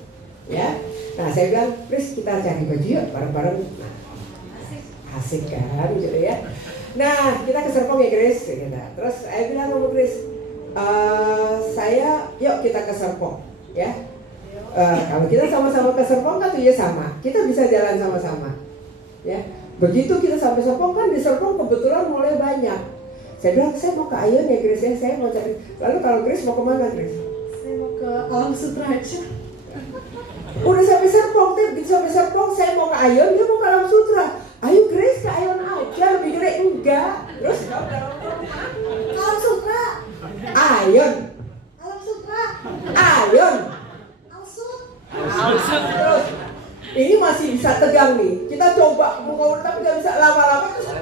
ya. Nah, saya bilang, Chris, kita cari baju yuk bareng-bareng. Nah, asik kan, gitu ya. Nah, kita ke Serpong ya, Chris. Gitu. Terus saya bilang sama Chris, yuk kita ke Serpong, ya. Kalau kita sama-sama ke Serpong kan tujuannya sama, kita bisa jalan sama-sama, ya. Begitu kita sampai Serpong kan, di Serpong kebetulan mulai banyak. Saya bilang, saya mau ke Ayon ya Grace ya, saya mau cari. Lalu kalau Grace mau kemana Grace? Saya mau ke Alam Sutra aja. Udah sampai Serpong, sampai Serpong saya mau ke Ayon, dia mau ke Alam Sutra. Ayo Grace ke Ayon aja, lebih gede enggak. Terus Alam Sutra. Ayon. Alam Sutra. Ayon. Alsut. Terus ini masih bisa tegang nih. Kita coba mau tapi nggak bisa lama-lama terus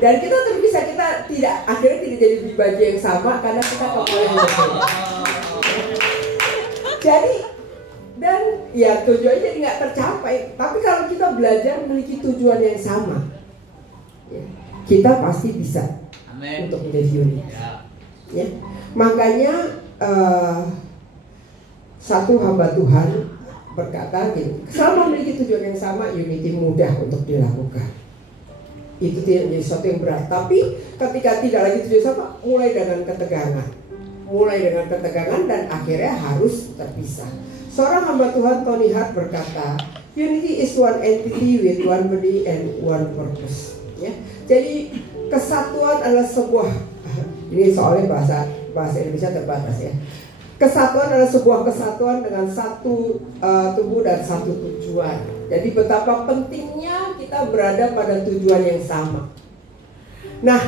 dan kita terpisah, kita akhirnya tidak jadi beli baju yang sama karena kita kepala jadi, dan ya tujuannya jadi nggak tercapai. Tapi kalau kita belajar memiliki tujuan yang sama, ya, kita pasti bisa. Amen. Untuk menjadi unit. Ya. Makanya satu hamba Tuhan berkata gini, selama memiliki tujuan yang sama, unity mudah untuk dilakukan. Itu tidak menjadi sesuatu yang berat. Tapi ketika tidak lagi tujuan sama, mulai dengan ketegangan dan akhirnya harus terpisah. Seorang hamba Tuhan Tony Hart berkata, unity is one entity with one body and one purpose. Ya, jadi kesatuan adalah sebuah, ini soalnya bahasa Indonesia terbatas ya. Kesatuan adalah sebuah kesatuan dengan satu tubuh dan satu tujuan. Jadi betapa pentingnya kita berada pada tujuan yang sama. Nah,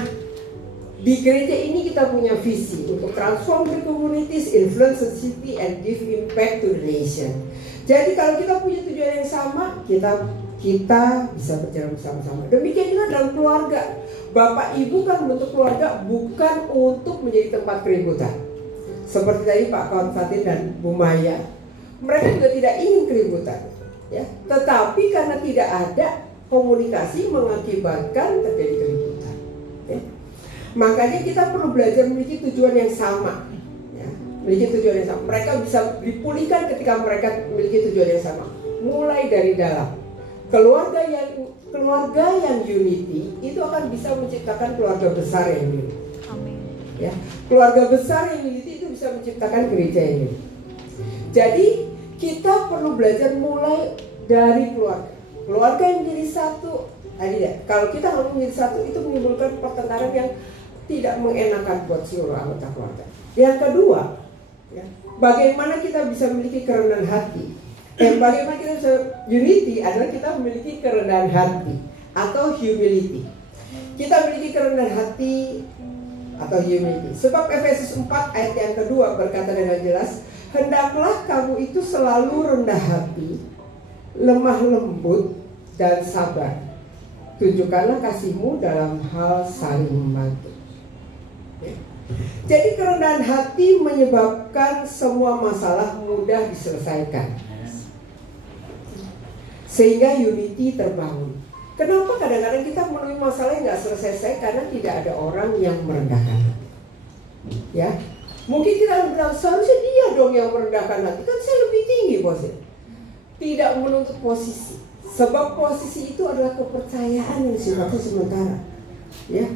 di gereja ini kita punya visi untuk transform the communities, influence the city, and give impact to the nation. Jadi kalau kita punya tujuan yang sama, kita bisa berjalan bersama-sama. Demikian juga dalam keluarga. Bapak Ibu kan membentuk keluarga bukan untuk menjadi tempat keributan. Seperti tadi Pak Konstantin dan Bu Maya, mereka juga tidak ingin keributan, ya. Tetapi karena tidak ada komunikasi mengakibatkan terjadi keributan. Ya. Makanya kita perlu belajar memiliki tujuan yang sama, ya. Memiliki tujuan yang sama. Mereka bisa dipulihkan ketika mereka memiliki tujuan yang sama. Mulai dari dalam keluarga yang unity itu akan bisa menciptakan keluarga besar yang unity. Ya, keluarga besar yang unity itu bisa menciptakan gereja ini. Jadi kita perlu belajar mulai dari keluarga. Keluarga yang menjadi satu. Tadi ya, kalau kita ngomong menjadi satu itu menimbulkan pertengkaran yang tidak mengenakan buat seluruh anggota keluarga. Yang kedua, ya, bagaimana kita bisa memiliki kerendahan hati. Bagaimana kita bisa unity adalah kita memiliki kerendahan hati atau humility. Kita memiliki kerendahan hati atau humility. Sebab Efesus 4 ayat yang kedua berkata dengan jelas, hendaklah kamu itu selalu rendah hati, lemah lembut, dan sabar. Tunjukkanlah kasihmu dalam hal saling membantu. Ya. Jadi kerendahan hati menyebabkan semua masalah mudah diselesaikan, sehingga unity terbangun. Kenapa kadang-kadang kita menemui masalah yang nggak selesai karena tidak ada orang yang merendahkan hati. Ya, mungkin kita bilang seharusnya dia dong yang merendahkan hati, kan saya lebih tinggi bosnya. Tidak menuntut posisi, sebab posisi itu adalah kepercayaan yang sifatnya sementara. Ya,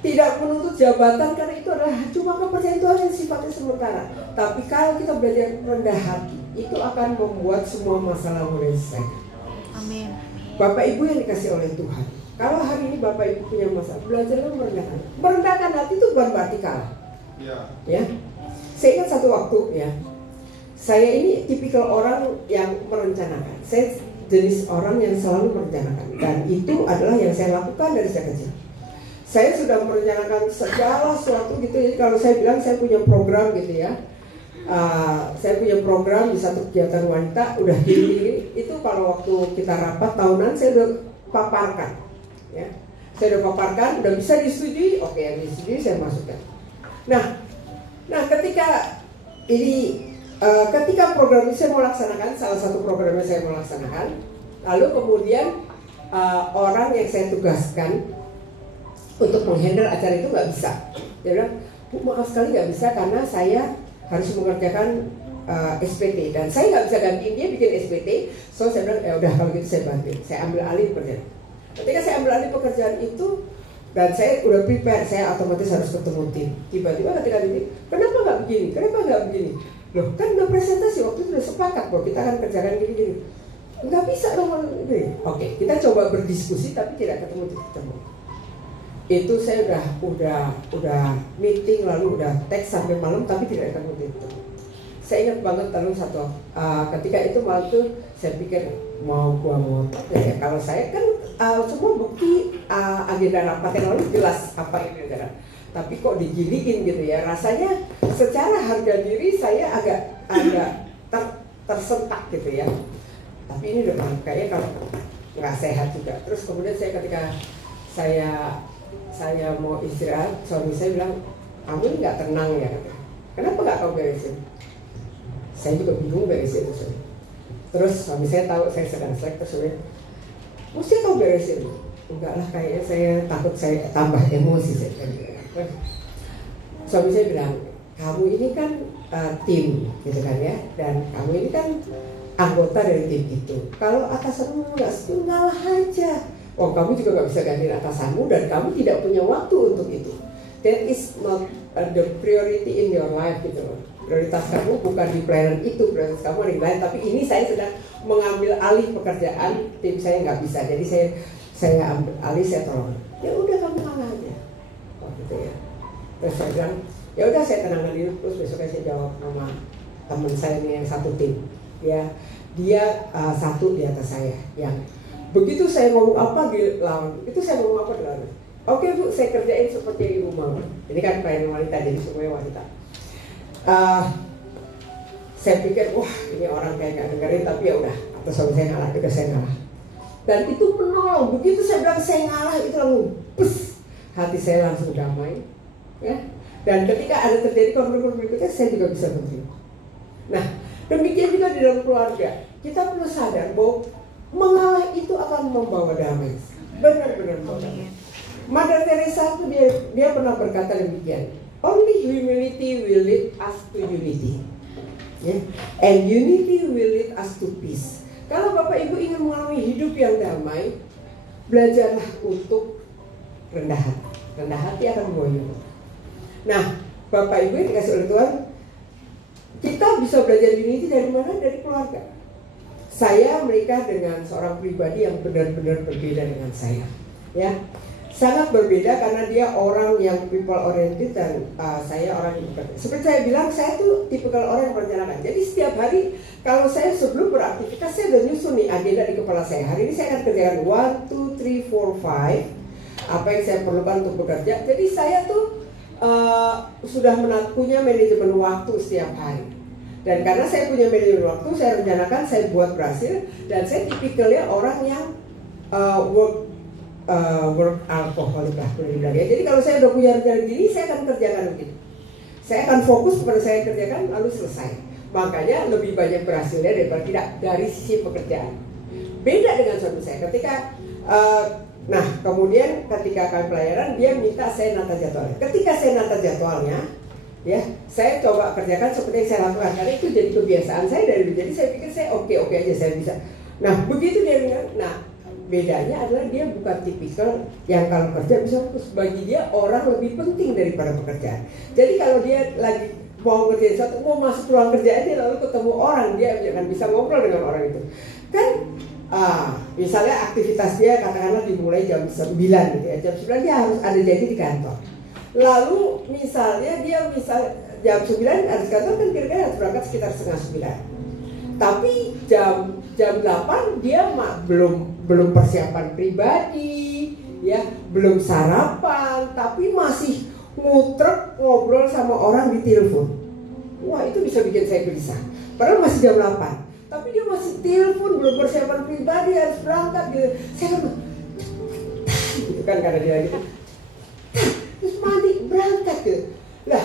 tidak menuntut jabatan karena itu adalah cuma kepercayaan Tuhan yang sifatnya sementara. Tapi kalau kita belajar rendah hati, itu akan membuat semua masalah menyelesaikan. Amin. Bapak Ibu yang dikasih oleh Tuhan, kalau hari ini Bapak Ibu punya masalah, belajarlah merendahkan. Merendahkan hati itu bukan berarti kalah. Ya. Saya ingat satu waktu ya, saya ini tipikal orang yang merencanakan. Saya jenis orang yang selalu merencanakan, dan itu adalah yang saya lakukan dari saya kecil. Saya sudah merencanakan segala sesuatu gitu. Jadi kalau saya bilang saya punya program gitu ya, saya punya program di satu kegiatan wanita udah gini, itu kalau waktu kita rapat tahunan saya udah paparkan ya. Saya udah paparkan, udah bisa disetujui, oke, yang disetujui saya masukkan. Nah ketika ini ketika program ini saya mau laksanakan, salah satu programnya saya mau laksanakan, lalu kemudian orang yang saya tugaskan untuk menghandle acara itu nggak bisa. Dia bilang, Bu, maaf sekali nggak bisa karena saya harus mengerjakan SPT dan saya nggak bisa gantiin dia bikin SPT. So saya bilang, ya udah kalau gitu saya bantu, saya ambil alih pekerjaan. Ketika saya ambil alih pekerjaan itu dan saya udah prepare, saya otomatis harus ketemu tim. Tiba-tiba ketika ini, kenapa nggak begini? Kenapa nggak begini? Loh, kan udah presentasi, waktu itu udah sepakat bahwa kita akan kerjakan gini-gini. Nggak bisa dong ini. Oke, kita coba berdiskusi tapi tidak ketemu. Itu saya udah meeting lalu udah teks sampai malam tapi tidak ketemu itu. Saya ingat banget lalu ketika itu malam tuh saya pikir mau ngotot ya. Kalau saya kan semua bukti agenda rapat yang lalu jelas apa yang dikerjakan. Tapi kok digiliin gitu ya, rasanya secara harga diri saya agak tersentak gitu ya. Tapi ini udah kayaknya kalau nggak sehat juga. Terus kemudian ketika saya mau istirahat, suami saya bilang, kamu ini nggak tenang ya? Kenapa nggak kau beresin? Saya juga bingung beresin itu. Terus suami saya tahu saya sedang selek, terus dia, mesti kau beresin? Enggak lah, kayaknya saya takut saya tambah emosi. Suami saya bilang, kamu ini kan tim gitu kan ya, dan kamu ini kan anggota dari tim itu. Kalau atasanmu nggak setuju, ngalah aja. Oh, kamu juga nggak bisa gantiin atasanmu dan kamu tidak punya waktu untuk itu. That is not the priority in your life gitu loh. Prioritas kamu bukan di pelayanan itu, prioritas kamu di lain. Tapi ini saya sedang mengambil alih pekerjaan, tim saya nggak bisa. Jadi saya ambil alih, saya tolong. Ya udah kamu ngalah aja. Oh gitu ya. Terus saya bilang, ya udah saya tenangkan diri. Terus besoknya saya jawab sama teman saya ini yang satu tim. Dia satu di atas saya yang begitu saya ngomong apa dilawan, itu saya ngomong apa dilawan. Oke Bu, saya kerjain seperti yang Ibu mau. Ini kan pelayanan wanita, jadi semuanya wanita. Saya pikir, wah ini orang kayak gak dengerin, tapi ya udah. Atau suami saya ngalah, udah saya ngalah. Dan itu menolong. Begitu saya bilang saya ngalah, itu langsung hati saya langsung damai. Ya. Dan ketika ada terjadi konflik berikutnya, saya juga bisa menerima. Nah, demikian juga di dalam keluarga. Kita perlu sadar bahwa mengalah itu akan membawa damai. Benar-benar membawa damai. Mother Teresa itu dia pernah berkata demikian. Only humility will lead us to unity. Yeah. And unity will lead us to peace. Kalau Bapak Ibu ingin mengalami hidup yang damai, belajarlah untuk rendah hati. Rendah hati akan membawa unity. Nah, Bapak Ibu yang dikasih oleh Tuhan, kita bisa belajar unity dari mana? Dari keluarga. Saya menikah dengan seorang pribadi yang benar-benar berbeda dengan saya. Ya, sangat berbeda karena dia orang yang people oriented dan saya orang yang bekerja. Seperti saya bilang, saya tuh tipikal orang yang merencanakan. Jadi setiap hari kalau saya sebelum beraktivitas, saya udah nyusun nih agenda di kepala saya. Hari ini saya akan kerjakan 1, 2, 3, 4, 5 apa yang saya perlukan untuk bekerja. Jadi saya tuh sudah punya manajemen waktu setiap hari. Dan karena saya punya manajemen waktu, saya rencanakan, saya buat berhasil. Dan saya tipikalnya orang yang work alkoholik lah boleh dibilang ya. Jadi kalau saya udah punya rencana diri, saya akan kerjakan begitu. Saya akan fokus pada saya kerjakan lalu selesai. Makanya lebih banyak berhasilnya daripada tidak dari sisi pekerjaan. Beda dengan suami saya. Ketika nah kemudian ketika kami pelayaran, dia minta saya nata jadwalnya. Ketika saya nata jadwalnya, ya saya coba kerjakan seperti yang saya lakukan karena itu jadi kebiasaan saya dari dulu. Jadi saya pikir saya oke aja saya bisa. Nah begitu dia bilang, nah bedanya adalah dia bukan tipikal yang kalau kerja bisa fokus. Bagi dia orang lebih penting daripada pekerjaan. Jadi kalau dia lagi mau kerjain sesuatu, mau masuk ruang kerjaan dia lalu ketemu orang, dia jangan bisa ngobrol dengan orang itu. Kan misalnya aktivitas dia katakanlah dimulai jam 9 gitu ya. Jam 9 dia harus ada janji di kantor. Lalu misalnya dia jam 9 harus kantor kan kira-kira harus berangkat sekitar setengah 9. Tapi jam 8 dia belum persiapan pribadi, ya, belum sarapan, tapi masih ngutrek ngobrol sama orang di telepon. Wah, itu bisa bikin saya gelisah. Padahal masih jam 8, tapi dia masih telepon, belum persiapan pribadi, harus berangkat gitu. Saya kan gitu kan karena dia gitu. Terus mandi berangkat gitu. Lah,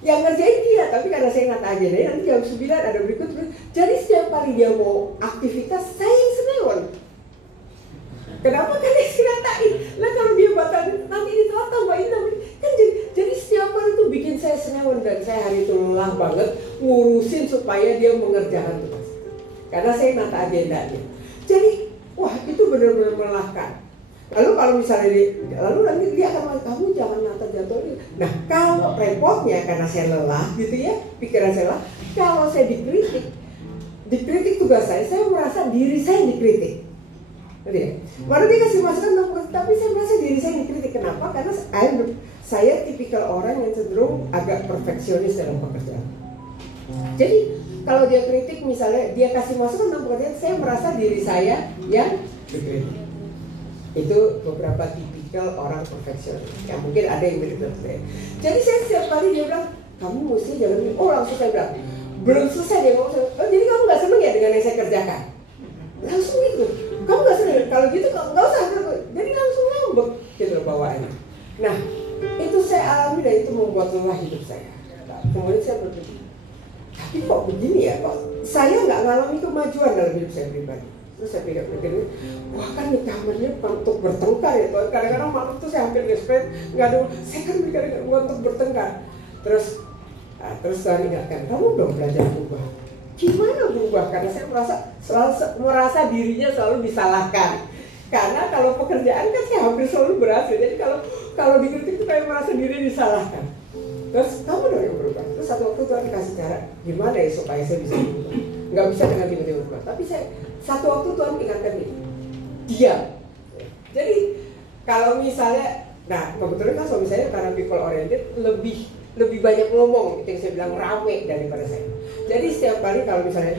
yang ngerjain dia, tapi karena saya nggak agenda nanti jam 9 ada berikut. Jadi setiap kali dia mau aktivitas, saya yang senewan. Kenapa? Karena saya ngatain. Lah kalau dia batal, nanti ini telat tambahin kan jadi setiap kali itu bikin saya senewan. Dan saya hari itu lelah banget ngurusin supaya dia mengerjakan tugas. Karena saya nata agendanya. Jadi, wah itu benar-benar melelahkan. Lalu kalau misalnya lalu nanti dia akan bilang, kamu jangan nata jadwal ini. Nah kalau repotnya karena saya lelah gitu ya, pikiran saya lelah. Kalau saya dikritik tugas saya merasa diri saya dikritik. Baru dia kasih masukan, tapi saya merasa diri saya dikritik. Kenapa? Karena saya tipikal orang yang cenderung agak perfeksionis dalam pekerjaan. Jadi kalau dia kritik misalnya, dia kasih masukan dalam pekerjaan, saya merasa diri saya yang dikritik. Itu beberapa tipikal orang perfeksionis. Ya mungkin ada yang mirip dengan saya. Jadi saya setiap kali dia bilang, kamu mesti jangan ini. Oh langsung saya bilang, belum selesai dia ngomong. Oh jadi kamu nggak seneng ya dengan yang saya kerjakan? Langsung gitu. Kamu nggak seneng? Kalau gitu nggak usah. Jadi langsung ngambek gitu bawaannya. Nah itu saya alami dan itu membuat lelah hidup saya. Kemudian saya berpikir, tapi kok begini ya? Kok saya nggak ngalami kemajuan dalam hidup saya pribadi? Terus saya pikir, wah kan nikahnya bukan untuk bertengkar ya Tuhan. Kadang-kadang malam tuh saya hampir desperate, nggak ada, saya kan kadang-kadang bukan untuk bertengkar. Terus Tuhan ingatkan, kamu dong belajar berubah. Gimana berubah? Karena saya merasa dirinya selalu disalahkan. Karena kalau pekerjaan kan saya hampir selalu berhasil. Jadi kalau dikritik itu kayak merasa diri disalahkan. Terus kamu dong yang berubah. Terus satu waktu Tuhan kasih cara, gimana ya supaya saya bisa berubah. Nggak bisa dengan tiba-tiba berubah. Tapi satu waktu Tuhan ingatkan ini, diam. Jadi kalau misalnya, nah kebetulan kan suami saya karena people oriented lebih banyak ngomong, itu yang saya bilang rame daripada saya. Jadi setiap kali kalau misalnya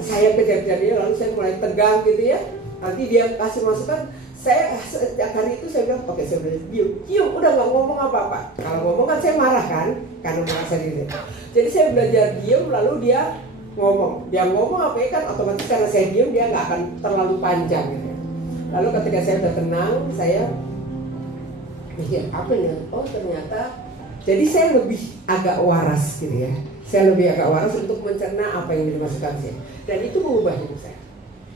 saya kejar-kejar dia, lalu saya mulai tegang gitu ya, nanti dia kasih masukan, saya setiap hari itu saya bilang, oke saya bilang diam, udah nggak ngomong apa-apa. Kalau ngomong kan saya marah kan, karena merasa diri. Jadi saya belajar diam, lalu dia ngomong apa ya kan otomatis karena saya diam dia nggak akan terlalu panjang gitu. Lalu ketika saya udah tenang, saya mikir apa ya? Oh ternyata, jadi saya lebih agak waras gitu ya. Saya lebih agak waras untuk mencerna apa yang dimasukkan saya. Dan itu mengubah hidup saya.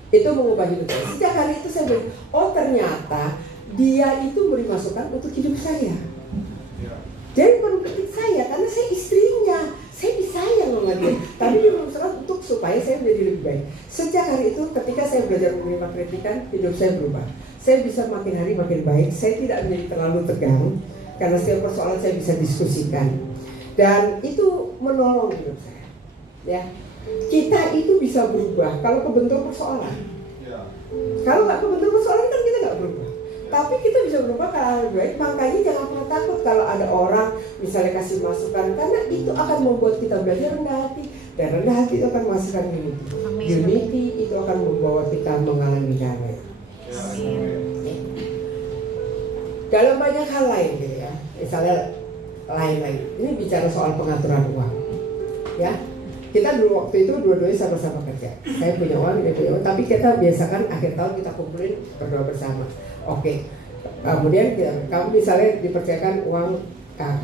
Itu mengubah hidup saya. Sejak hari itu saya bilang, oh ternyata dia itu beri masukan untuk hidup saya. Jadi bukan untuk saya, karena saya istrinya. Saya disayang sama dia, tapi dia berusaha untuk supaya saya menjadi lebih baik. Sejak hari itu, ketika saya belajar menerima kritikan, hidup saya berubah. Saya bisa makin hari makin baik. Saya tidak menjadi terlalu tegang, karena setiap persoalan saya bisa diskusikan. Dan itu menolong hidup saya. Ya, kita itu bisa berubah kalau kebentur persoalan. Kalau nggak kebentur persoalan kan kita nggak berubah. Tapi kita bisa berubah ke arah lebih baik. Makanya jangan pernah takut kalau ada orang misalnya kasih masukan, karena itu akan membuat kita belajar rendah hati, dan rendah hati itu akan menghasilkan unity. Unity itu akan membawa kita mengalami damai. Dalam banyak hal lain gitu ya, misalnya lain-lain. Ini bicara soal pengaturan uang, ya. Kita dulu waktu itu dua-duanya sama-sama kerja. Saya punya uang, dia punya uang, tapi kita biasakan akhir tahun kita kumpulin berdoa bersama. Oke. Kemudian kamu misalnya dipercayakan uang,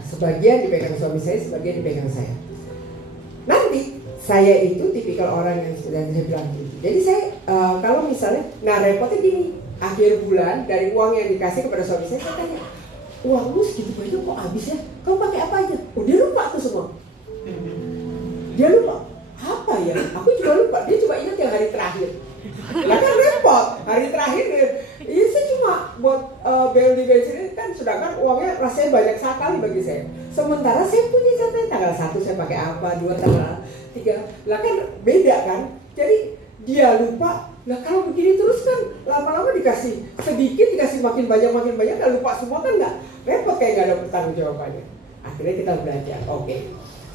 sebagian dipegang suami saya, sebagian dipegang saya. Nanti saya itu tipikal orang yang sudah saya bilang gitu. Jadi saya kalau misalnya, nah repotnya gini, akhir bulan dari uang yang dikasih kepada suami saya tanya, uangmu segitu banyak kok habis ya? Kamu pakai apa aja? Oh, dia lupa tuh semua. Dia lupa apa ya? Aku juga lupa. Dia cuma ingat yang hari terakhir. Lah kan repot. Hari terakhir ya saya cuma buat bel di bensin kan, sedangkan uangnya rasanya banyak sekali bagi saya. Sementara saya punya catatan tanggal 1 saya pakai apa, 2 tanggal 3. Lah kan beda kan? Jadi dia lupa. Lah kalau begini terus kan lama-lama dikasih sedikit, dikasih makin banyak, kan lupa semua kan nggak repot, kayak nggak ada pertanggung jawabannya. Akhirnya kita belajar. Oke.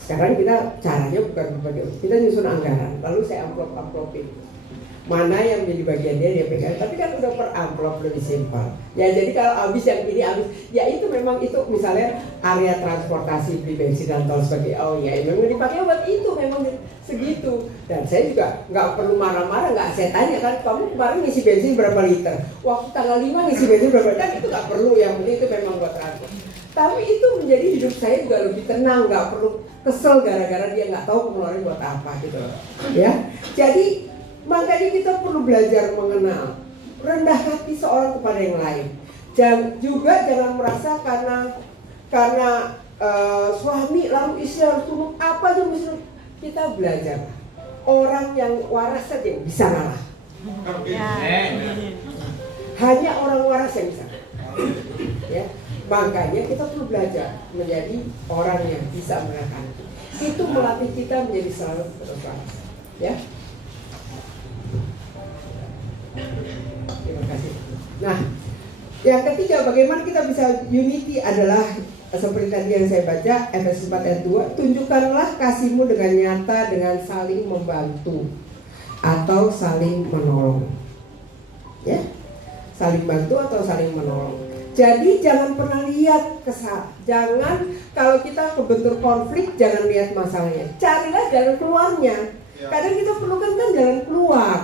Sekarang kita caranya bukan berbagi, kita nyusun anggaran, lalu saya amplopin mana yang menjadi bagian dia pegang, tapi kan udah per amplop lebih simpel. Ya jadi kalau habis yang ini habis, ya itu memang itu misalnya area transportasi beli bensin dan tol sebagai memang dipakai buat itu memang segitu. Dan saya juga nggak perlu marah-marah, nggak saya tanya kan kamu kemarin ngisi bensin berapa liter, waktu tanggal 5 ngisi bensin berapa liter, kan itu nggak perlu, yang penting itu memang buat transport. Tapi itu menjadi hidup saya juga lebih tenang, nggak perlu kesel gara-gara dia nggak tahu pengeluaran buat apa gitu, ya. Jadi makanya kita perlu belajar mengenal rendah hati seorang kepada yang lain. Jangan merasa karena suami lalu istri harus tunduk apa aja mesti. Kita belajar orang yang waras saja yang bisa ngalah. Hanya orang waras yang bisa. Ya. Makanya kita perlu belajar menjadi orang yang bisa mengalahkan. Itu melatih kita menjadi selalu berwaras. Ya. Terima kasih. Nah, yang ketiga, bagaimana kita bisa unity adalah seperti tadi yang saya baca, Efesus 4 ayat 2, tunjukkanlah kasihmu dengan nyata dengan saling membantu atau saling menolong. Ya, saling bantu atau saling menolong. Jadi jangan pernah lihat jangan kalau kita kebentur konflik jangan lihat masalahnya, carilah jalan keluarnya. Kadang kita perlukan kan jalan keluar.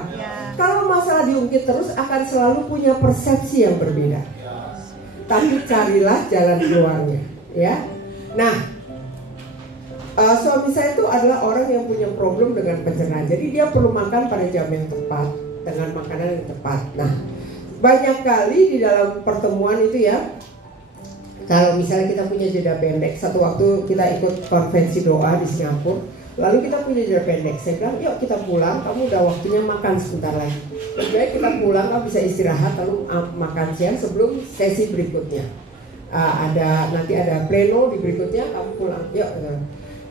Kalau masalah diungkit terus akan selalu punya persepsi yang berbeda. Tapi carilah jalan keluarnya, ya. Nah, suami saya itu adalah orang yang punya problem dengan pencernaan. Jadi dia perlu makan pada jam yang tepat dengan makanan yang tepat. Nah, banyak kali di dalam pertemuan itu ya, kalau misalnya kita punya jeda pendek, satu waktu kita ikut konvensi doa di Singapura. Lalu kita punya jeda pendek, saya bilang yuk kita pulang, kamu udah waktunya makan sebentar lagi. Lebih baik kita pulang, kamu bisa istirahat lalu makan siang sebelum sesi berikutnya. Nanti ada pleno di berikutnya, kamu pulang. Yuk.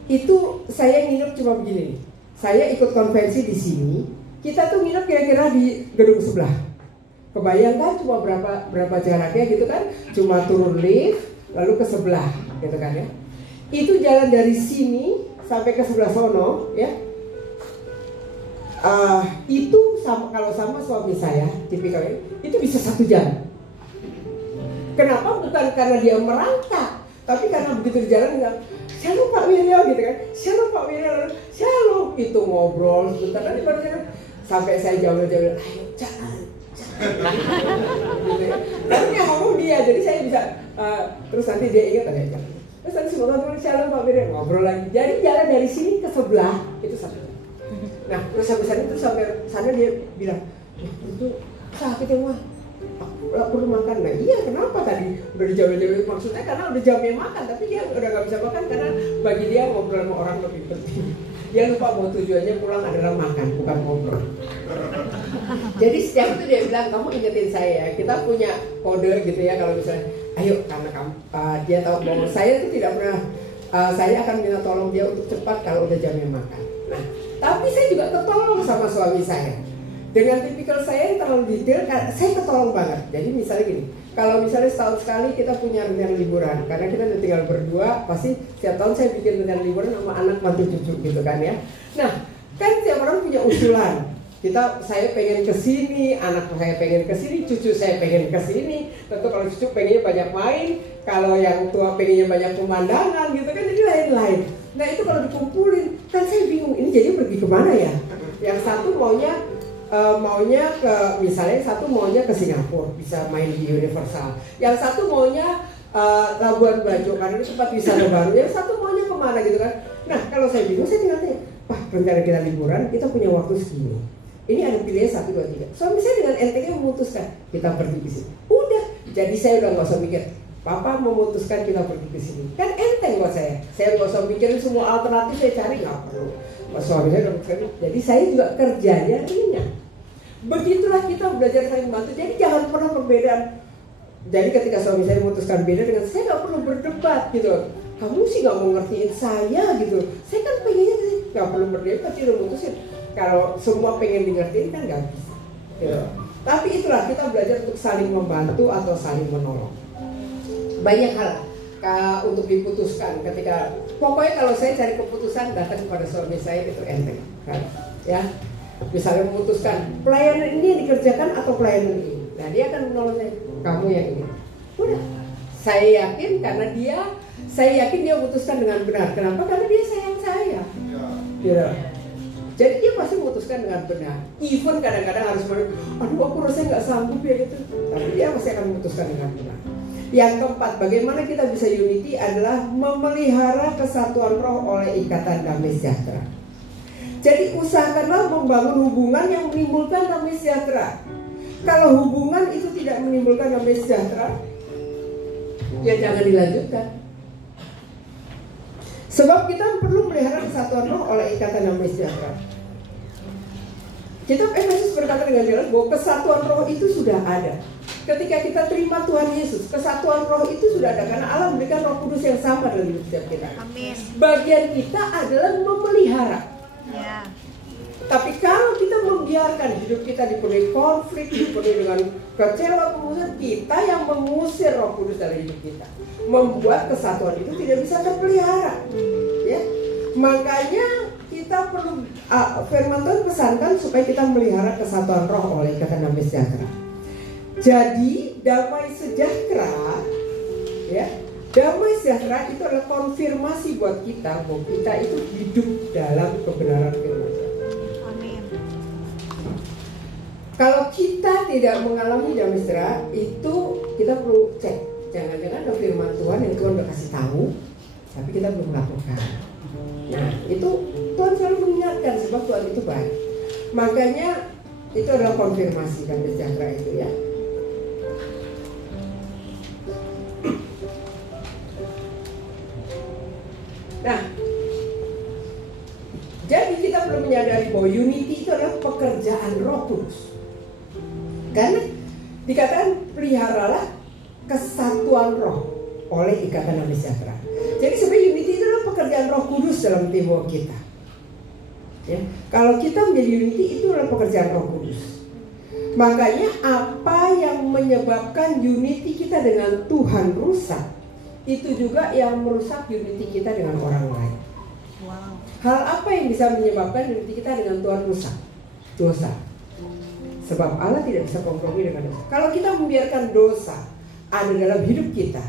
Itu saya nginep cuma begini. Saya ikut konvensi di sini, kita tuh nginep kira-kira di gedung sebelah. Kebayangkan cuma berapa jaraknya gitu kan? Cuma turun lift, lalu ke sebelah, gitu kan ya? Itu jalan dari sini sampai ke sebelah sono, ya. Itu kalau sama suami saya, tipikalnya, itu bisa 1 jam. Kenapa? Bukan karena dia merangkak, tapi karena begitu di jalan bilang, "Shalom Pak Wiryo," gitu kan? "Shalom Pak Wiryo," "Shalom." Itu ngobrol sebentar, nanti baru jalan. Sampai saya jawab, "Ayo jalan." Tapi yang ngomong dia, jadi saya bisa terus nanti dia ingat ada jalan. Terus nanti semua teman Shalom Pak Wiryo ngobrol lagi. Jadi jalan dari sini ke sebelah itu 1 jam. Nah terus sampai sana, terus sampai sana dia bilang, "Itu sakit ya mah, aku perlu makan." Nah iya, kenapa tadi udah dijauh-jauh, maksudnya karena udah jamnya makan, tapi dia udah gak bisa makan karena bagi dia ngobrol sama orang lebih penting. Dia lupa bahwa tujuannya pulang adalah makan, bukan ngobrol. Jadi setiap itu dia bilang, "Kamu ingetin saya, kita punya kode gitu ya, kalau misalnya ayo karena kamu dia tahu bahwa saya itu tidak pernah saya akan minta tolong dia untuk cepat kalau udah jamnya makan." Nah, tapi saya juga ketolong sama suami saya. Dengan tipikal saya yang terlalu detail, saya ketolong banget. Jadi misalnya gini, Kalau misalnya setahun sekali kita punya rencana liburan, karena kita udah tinggal berdua, pasti setiap tahun saya bikin rencana liburan sama anak mantu cucu gitu kan ya. Nah, kan setiap orang punya usulan. Saya pengen ke sini, anak saya pengen ke sini, cucu saya pengen ke sini. Tentu kalau cucu pengennya banyak main, kalau yang tua pengennya banyak pemandangan gitu kan, jadi lain-lain. Nah itu kalau dikumpulin, kan saya bingung ini jadi pergi kemana ya? Yang satu maunya ke, misalnya satu maunya ke Singapura, bisa main di Universal. Yang satu maunya Labuan Bajo karena itu tempat wisata baru. Yang satu maunya kemana gitu kan? Nah kalau saya bingung, saya tinggal tanya, Pak, rencana kita liburan, kita punya waktu segini. Ini ada pilihan 1, 2, 3. Suami saya dengan entengnya memutuskan kita pergi ke sini. Udah, jadi saya udah nggak usah mikir. Papa memutuskan kita pergi ke sini. Kan enteng buat saya. Saya nggak usah mikirin semua alternatif, saya cari nggak perlu. Suami saya udah memutuskan. Jadi saya juga kerjanya ringan. Begitulah kita belajar saling membantu. Jadi jangan pernah perbedaan. Jadi ketika suami saya memutuskan beda dengan saya, nggak perlu berdebat gitu. Kamu sih nggak mau ngertiin saya gitu. Saya kan pengennya nggak perlu berdebat, udah mutusin. Kalau semua pengen di ngertiin kan nggak bisa. Gitu. Tapi itulah kita belajar untuk saling membantu atau saling menolong. Banyak hal untuk diputuskan ketika pokoknya kalau saya cari keputusan datang kepada suami saya itu enteng kan ya. Misalnya memutuskan pelayanan ini dikerjakan atau pelayanan ini, nah dia akan menolong saya, kamu yang ini. Udah, saya yakin karena saya yakin dia memutuskan dengan benar. Kenapa? Karena dia sayang saya. Gitu. Jadi dia pasti memutuskan dengan benar. Even kadang-kadang harus aduh aku rasanya nggak sanggup ya gitu. Tapi dia pasti akan memutuskan dengan benar. Yang keempat, bagaimana kita bisa unity adalah memelihara kesatuan roh oleh ikatan damai sejahtera. Jadi usahakanlah membangun hubungan yang menimbulkan damai sejahtera. Kalau hubungan itu tidak menimbulkan damai sejahtera, ya jangan dilanjutkan. Sebab kita perlu melihara kesatuan roh oleh ikatan damai sejahtera. Kitab Efesus berkata dengan jelas bahwa kesatuan roh itu sudah ada. Ketika kita terima Tuhan Yesus, kesatuan roh itu sudah ada karena Allah memberikan Roh Kudus yang sama dalam hidup setiap kita. Amin. Bagian kita adalah memelihara. Ya. Tapi kalau kita membiarkan hidup kita dipenuhi konflik, dipenuhi dengan kecewa, kemudian kita yang mengusir Roh Kudus dalam hidup kita, membuat kesatuan itu tidak bisa terpelihara. Ya, makanya kita perlu firman Tuhan pesankan supaya kita melihara kesatuan roh oleh ikatan damai sejahtera. Jadi damai sejahtera, ya, damai sejahtera itu adalah konfirmasi buat kita bahwa kita itu hidup dalam kebenaran firman Tuhan. Amin. Kalau kita tidak mengalami damai sejahtera, itu kita perlu cek. Jangan-jangan ada firman Tuhan yang Tuhan udah kasih tahu, tapi kita belum melakukan. Nah, itu Tuhan selalu mengingatkan sebab Tuhan itu baik. Makanya itu adalah konfirmasi damai sejahtera itu ya. Nah, jadi kita perlu menyadari bahwa unity itu adalah pekerjaan Roh Kudus. Karena dikatakan peliharalah kesatuan roh oleh ikatan damai sejahtera. Jadi sebenarnya unity itu adalah pekerjaan Roh Kudus dalam timur kita. Ya, kalau kita menjadi unity itu adalah pekerjaan Roh Kudus. Makanya apa yang menyebabkan unity kita dengan Tuhan rusak, itu juga yang merusak unity kita dengan orang lain. Wow. Hal apa yang bisa menyebabkan unity kita dengan Tuhan rusak? Dosa. Sebab Allah tidak bisa kompromi dengan dosa. Kalau kita membiarkan dosa ada dalam hidup kita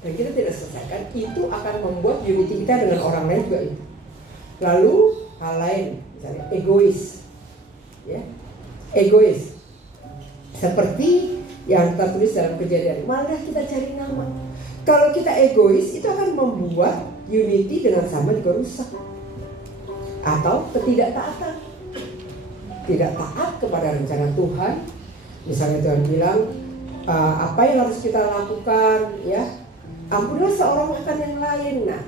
dan kita tidak selesaikan, itu akan membuat unity kita dengan orang lain juga itu. Lalu hal lain, misalnya egois, ya, egois. Seperti yang tertulis dalam Kejadian, malah kita cari nama. Kalau kita egois, itu akan membuat unity dengan sama juga rusak. Atau ketidaktaatan. Tidak taat kepada rencana Tuhan. Misalnya Tuhan bilang, apa yang harus kita lakukan, ya, ampunilah seorang akan yang lain. Nah,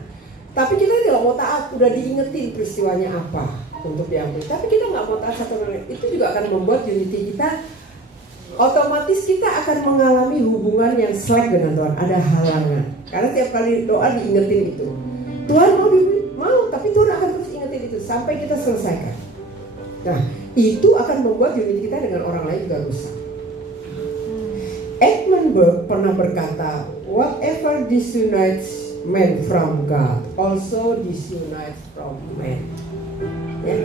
tapi kita tidak mau taat, udah diingetin peristiwanya apa untuk diampuni. Tapi kita nggak mau taat satu orang lain. Itu juga akan membuat unity kita, otomatis kita akan mengalami hubungan yang slack dengan Tuhan. Ada halangan. Karena tiap kali doa diingetin itu. Tuhan mau, tapi Tuhan akan terus ingetin itu sampai kita selesaikan. Nah, itu akan membuat unity kita dengan orang lain juga rusak. Edmund Burke pernah berkata, whatever disunites man from God also disunites from man. Ya.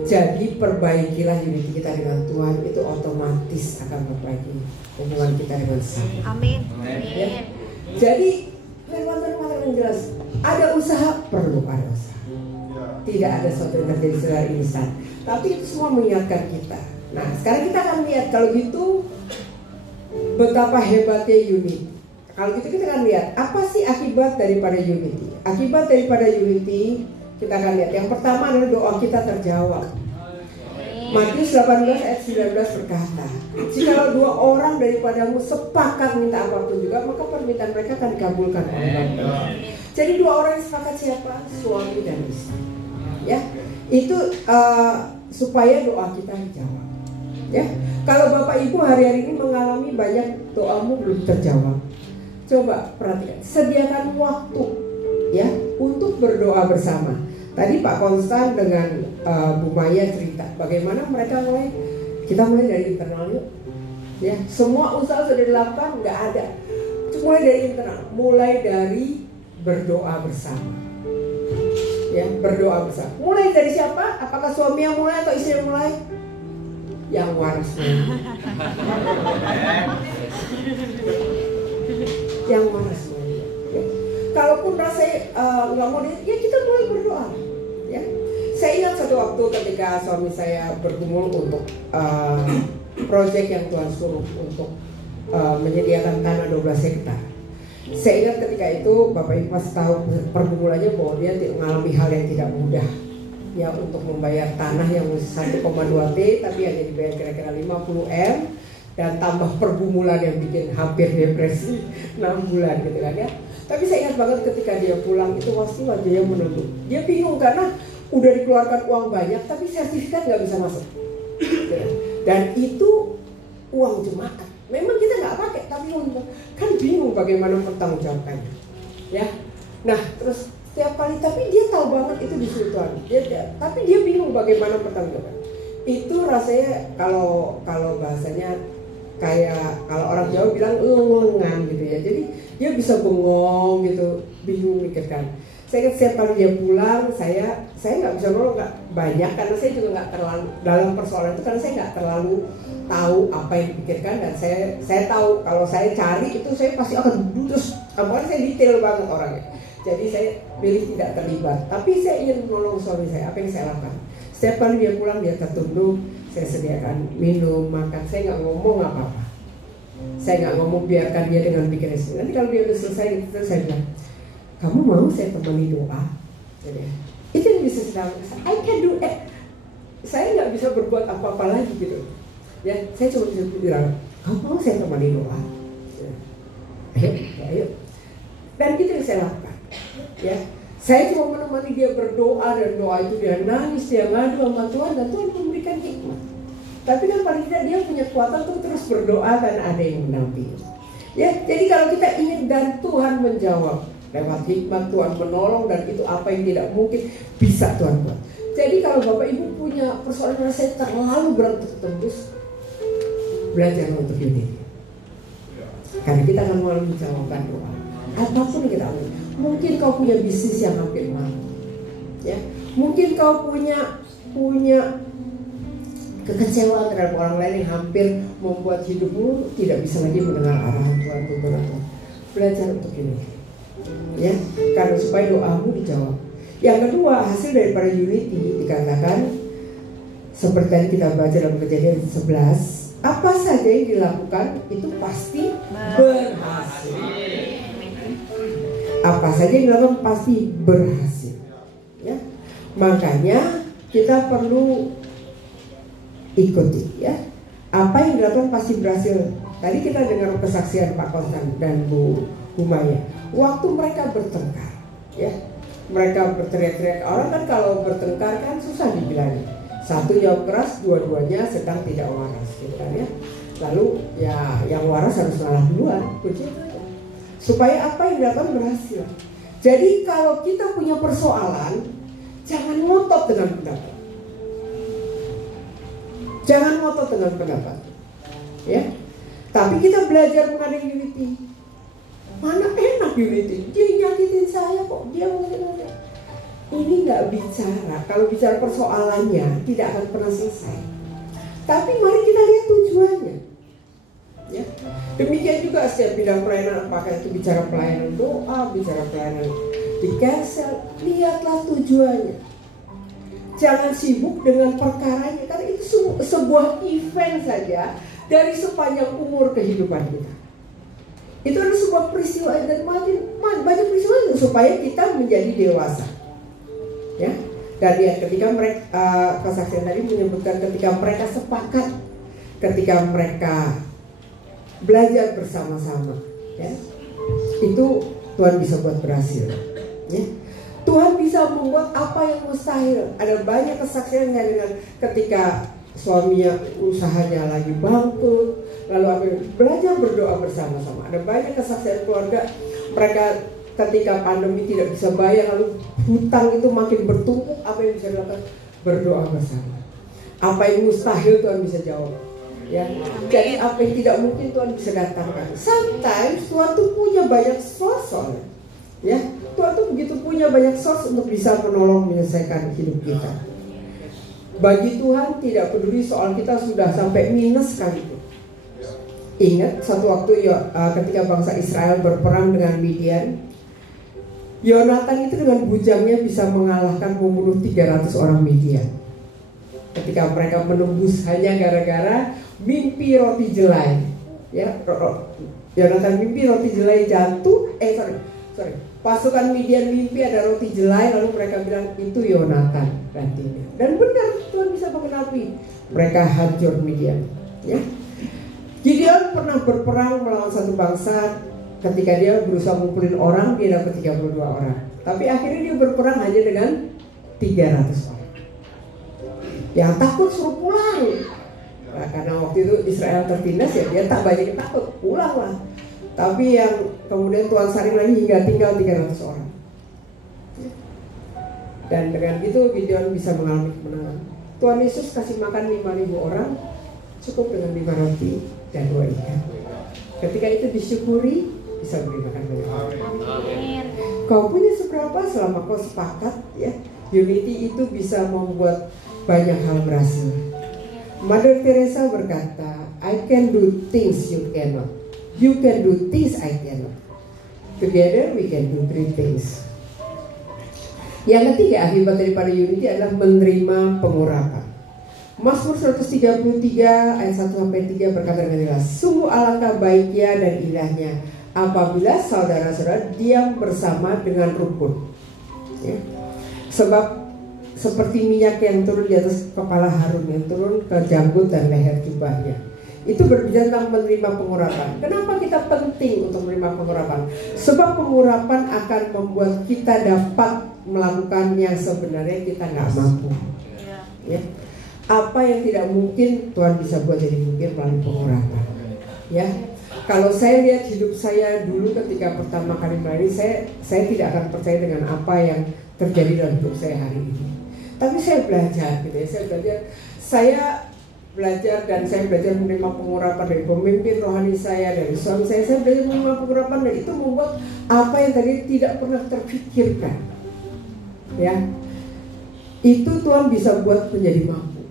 Jadi perbaikilah unity kita dengan Tuhan, itu otomatis akan memperbaiki hubungan kita dengan Sang. Amin. Ya. Jadi firman yang jelas, ada usaha, perlu ada usaha. Tidak ada sesuatu yang terjadi secara instan. Tapi itu semua mengingatkan kita. Nah, sekarang kita akan lihat kalau gitu betapa hebatnya unity. Kalau gitu kita akan lihat apa sih akibat daripada unity. Akibat daripada unity kita akan lihat. Yang pertama adalah doa kita terjawab. Matius 18 ayat 19 berkata, jikalau dua orang daripadamu sepakat minta apapun juga, maka permintaan mereka akan dikabulkan oleh Bapa. Jadi dua orang yang sepakat siapa? Suami dan istri. Ya, itu supaya doa kita dijawab. Ya, kalau Bapak Ibu hari-hari ini mengalami banyak doamu belum terjawab, coba perhatikan, sediakan waktu ya untuk berdoa bersama. Tadi Pak Konstan dengan Bu Maya cerita bagaimana mereka kita mulai dari internal yuk. Ya, semua usaha sudah dilakukan, nggak ada. Mulai dari internal, mulai dari berdoa bersama. Ya, berdoa bersama. Mulai dari siapa? Apakah suami yang mulai atau istri yang mulai? Yang waras mulai. Yang waras mulai. Ya. Kalaupun rasanya nggak mau, ya kita mulai berdoa. Ya. Saya ingat satu waktu ketika suami saya bergumul untuk proyek yang Tuhan suruh untuk menyediakan tanah 12 hektar. Saya ingat ketika itu Bapak Ibu pasti tahu pergumulannya bahwa dia mengalami hal yang tidak mudah. Ya, untuk membayar tanah yang 1,2 T tapi hanya dibayar kira-kira 50 M dan tambah pergumulan yang bikin hampir depresi 6 bulan gitu kan ya. Tapi saya ingat banget ketika dia pulang itu pasti wajahnya menunduk. Dia bingung karena udah dikeluarkan uang banyak tapi sertifikat nggak bisa masuk. Dan itu uang jemaat. Memang kita nggak pakai tapi kan bingung bagaimana pertanggungjawabannya. Ya. Nah terus setiap kali, tapi dia tahu banget itu disuruh Tuhan. Tapi dia bingung bagaimana pertanggungjawaban. Itu rasanya kalau bahasanya kayak kalau orang Jawa bilang lengan gitu ya. Jadi dia bisa bengong gitu, bingung mikirkan. Saya ingat setiap kali dia pulang, saya nggak bisa nolong nggak banyak karena saya juga nggak terlalu dalam persoalan itu karena saya nggak terlalu tahu apa yang dipikirkan dan saya tahu kalau saya cari itu saya pasti akan terus, apalagi saya detail banget orangnya. Jadi saya pilih tidak terlibat. Tapi saya ingin menolong suami saya. Apa yang saya lakukan? Setiap kali dia pulang dia tertunduk, saya sediakan minum, makan. Saya nggak ngomong apa-apa. Saya nggak ngomong, biarkan dia dengan pikiran sendiri. Nanti kalau dia udah selesai gitu, saya bilang, kamu mau saya temani doa? Jadi, itu yang bisa saya lakukan. I can do it. Saya nggak bisa berbuat apa-apa lagi gitu. Ya, saya cuma bisa bilang, kamu mau saya temani doa? Ya. Ayo. Dan itu yang saya lakukan. Ya, saya cuma menemani dia berdoa dan doa itu dia nangis, dia ngadu sama Tuhan dan Tuhan memberikan hikmat. Tapi kan paling tidak dia punya kekuatan untuk terus berdoa dan ada yang mendampingi. Ya, jadi kalau kita ingin dan Tuhan menjawab lewat hikmat, Tuhan menolong dan itu apa yang tidak mungkin bisa Tuhan buat. Jadi kalau Bapak Ibu punya persoalan saya terlalu berat untuk tembus, belajar untuk ini. Karena kita akan mengalami jawaban doa. Apapun yang kita alami. Mungkin kau punya bisnis yang hampir mati, ya. Mungkin kau punya kekecewaan terhadap orang lain yang hampir membuat hidupmu tidak bisa lagi mendengar arahan Tuhan, tuntunan Tuhan. Belajar untuk ini, ya, karena supaya doamu dijawab. Yang kedua, hasil daripada unity dikatakan seperti yang kita baca dalam Kejadian 11, apa saja yang dilakukan itu pasti berhasil. Apa saja yang dilakukan pasti berhasil, ya. Makanya kita perlu ikuti, ya. Apa yang dilakukan pasti berhasil. Tadi kita dengar kesaksian Pak Konstan dan Bu Maya. Waktu mereka bertengkar, ya, mereka berteriak-teriak. Orang kan kalau bertengkar kan susah dibilangin. Satu jawab keras, dua-duanya sedang tidak waras, gitu kan ya. Lalu ya yang waras harus ngalah duluan, begitu. Supaya apa yang dilakukan berhasil. Jadi kalau kita punya persoalan, jangan ngotot dengan pendapat. Jangan ngotot dengan pendapat. Ya. Tapi kita belajar mengenai unity. Mana enak unity? Dia nyakitin saya kok, dia ngomongin. Ini nggak bicara. Kalau bicara persoalannya tidak akan pernah selesai. Tapi mari kita lihat tujuannya. Ya. Demikian juga setiap bidang pelayanan, apakah itu bicara pelayanan doa, bicara pelayanan di cancel, lihatlah tujuannya. Jangan sibuk dengan perkaranya, karena itu sebuah event saja dari sepanjang umur kehidupan kita. Itu adalah sebuah peristiwa dan banyak peristiwa itu supaya kita menjadi dewasa. Ya, dan lihat ketika mereka kesaksian tadi menyebutkan ketika mereka sepakat, ketika mereka belajar bersama-sama, ya, itu Tuhan bisa buat berhasil. Ya. Tuhan bisa membuat apa yang mustahil. Ada banyak kesaksian dengan ketika suaminya usahanya lagi bangkrut, lalu belajar berdoa bersama-sama. Ada banyak kesaksian keluarga mereka ketika pandemi tidak bisa bayar, lalu hutang itu makin bertumpuk, apa yang bisa dilakukan? Berdoa bersama. Apa yang mustahil Tuhan bisa jawab. Ya, jadi apa yang tidak mungkin Tuhan bisa datangkan. Sometimes Tuhan tuh punya banyak source, ya. Tuhan tuh begitu punya banyak source untuk bisa menolong menyelesaikan hidup kita. Bagi Tuhan tidak peduli soal kita sudah sampai minus sekalipun. Ingat satu waktu ketika bangsa Israel berperang dengan Midian, Yonatan itu dengan bujangnya bisa mengalahkan membunuh 300 orang Midian. Ketika mereka menembus hanya gara-gara mimpi roti jelai, ya, Yonatan mimpi roti jelai jatuh, pasukan Midian mimpi ada roti jelai, lalu mereka bilang itu Yonatan gantinya. Dan benar Tuhan bisa mengenapi mereka hancur Midian. Ya. Gideon pernah berperang melawan satu bangsa. Ketika dia berusaha ngumpulin orang, dia dapat 32 orang. Tapi akhirnya dia berperang hanya dengan 300 orang. Yang takut suruh pulang. Nah, karena waktu itu Israel tertindas, ya dia tak banyak yang takut, pulanglah. Tapi yang kemudian Tuhan saring lagi hingga tinggal 300 orang. Dan dengan itu Gideon bisa mengalami kemenangan. Tuhan Yesus kasih makan 5.000 orang, cukup dengan 5 roti dan 2 ikan. Ketika itu disyukuri, bisa beri makan banyak orang. Kau punya seberapa selama kau sepakat, ya. Unity itu bisa membuat banyak hal berhasil. Mother Teresa berkata, I can do things you cannot. You can do things I cannot. Together we can do 3 things. Yang ketiga, akibat daripada unity adalah menerima pengurapan. Mazmur 133 ayat 1-3 berkata dengan jelas, sungguh alangkah baiknya dan indahnya apabila saudara-saudara diam bersama dengan rukun. Ya. Sebab seperti minyak yang turun di atas kepala Harun, yang turun ke janggut dan leher jubahnya. Itu berbicara tentang menerima pengurapan. Kenapa kita penting untuk menerima pengurapan? Sebab pengurapan akan membuat kita dapat melakukan yang sebenarnya kita nggak mampu. Ya. Apa yang tidak mungkin Tuhan bisa buat jadi mungkin melalui pengurapan. Ya. Kalau saya lihat hidup saya dulu ketika pertama kali melayani, saya tidak akan percaya dengan apa yang terjadi dalam hidup saya hari ini. Tapi saya belajar, gitu ya. Saya belajar dan saya belajar menerima pengurapan dari pemimpin rohani saya, dari suami saya. Saya belajar menerima pengurapan dan itu membuat apa yang tadi tidak pernah terpikirkan, ya, itu Tuhan bisa buat menjadi mampu.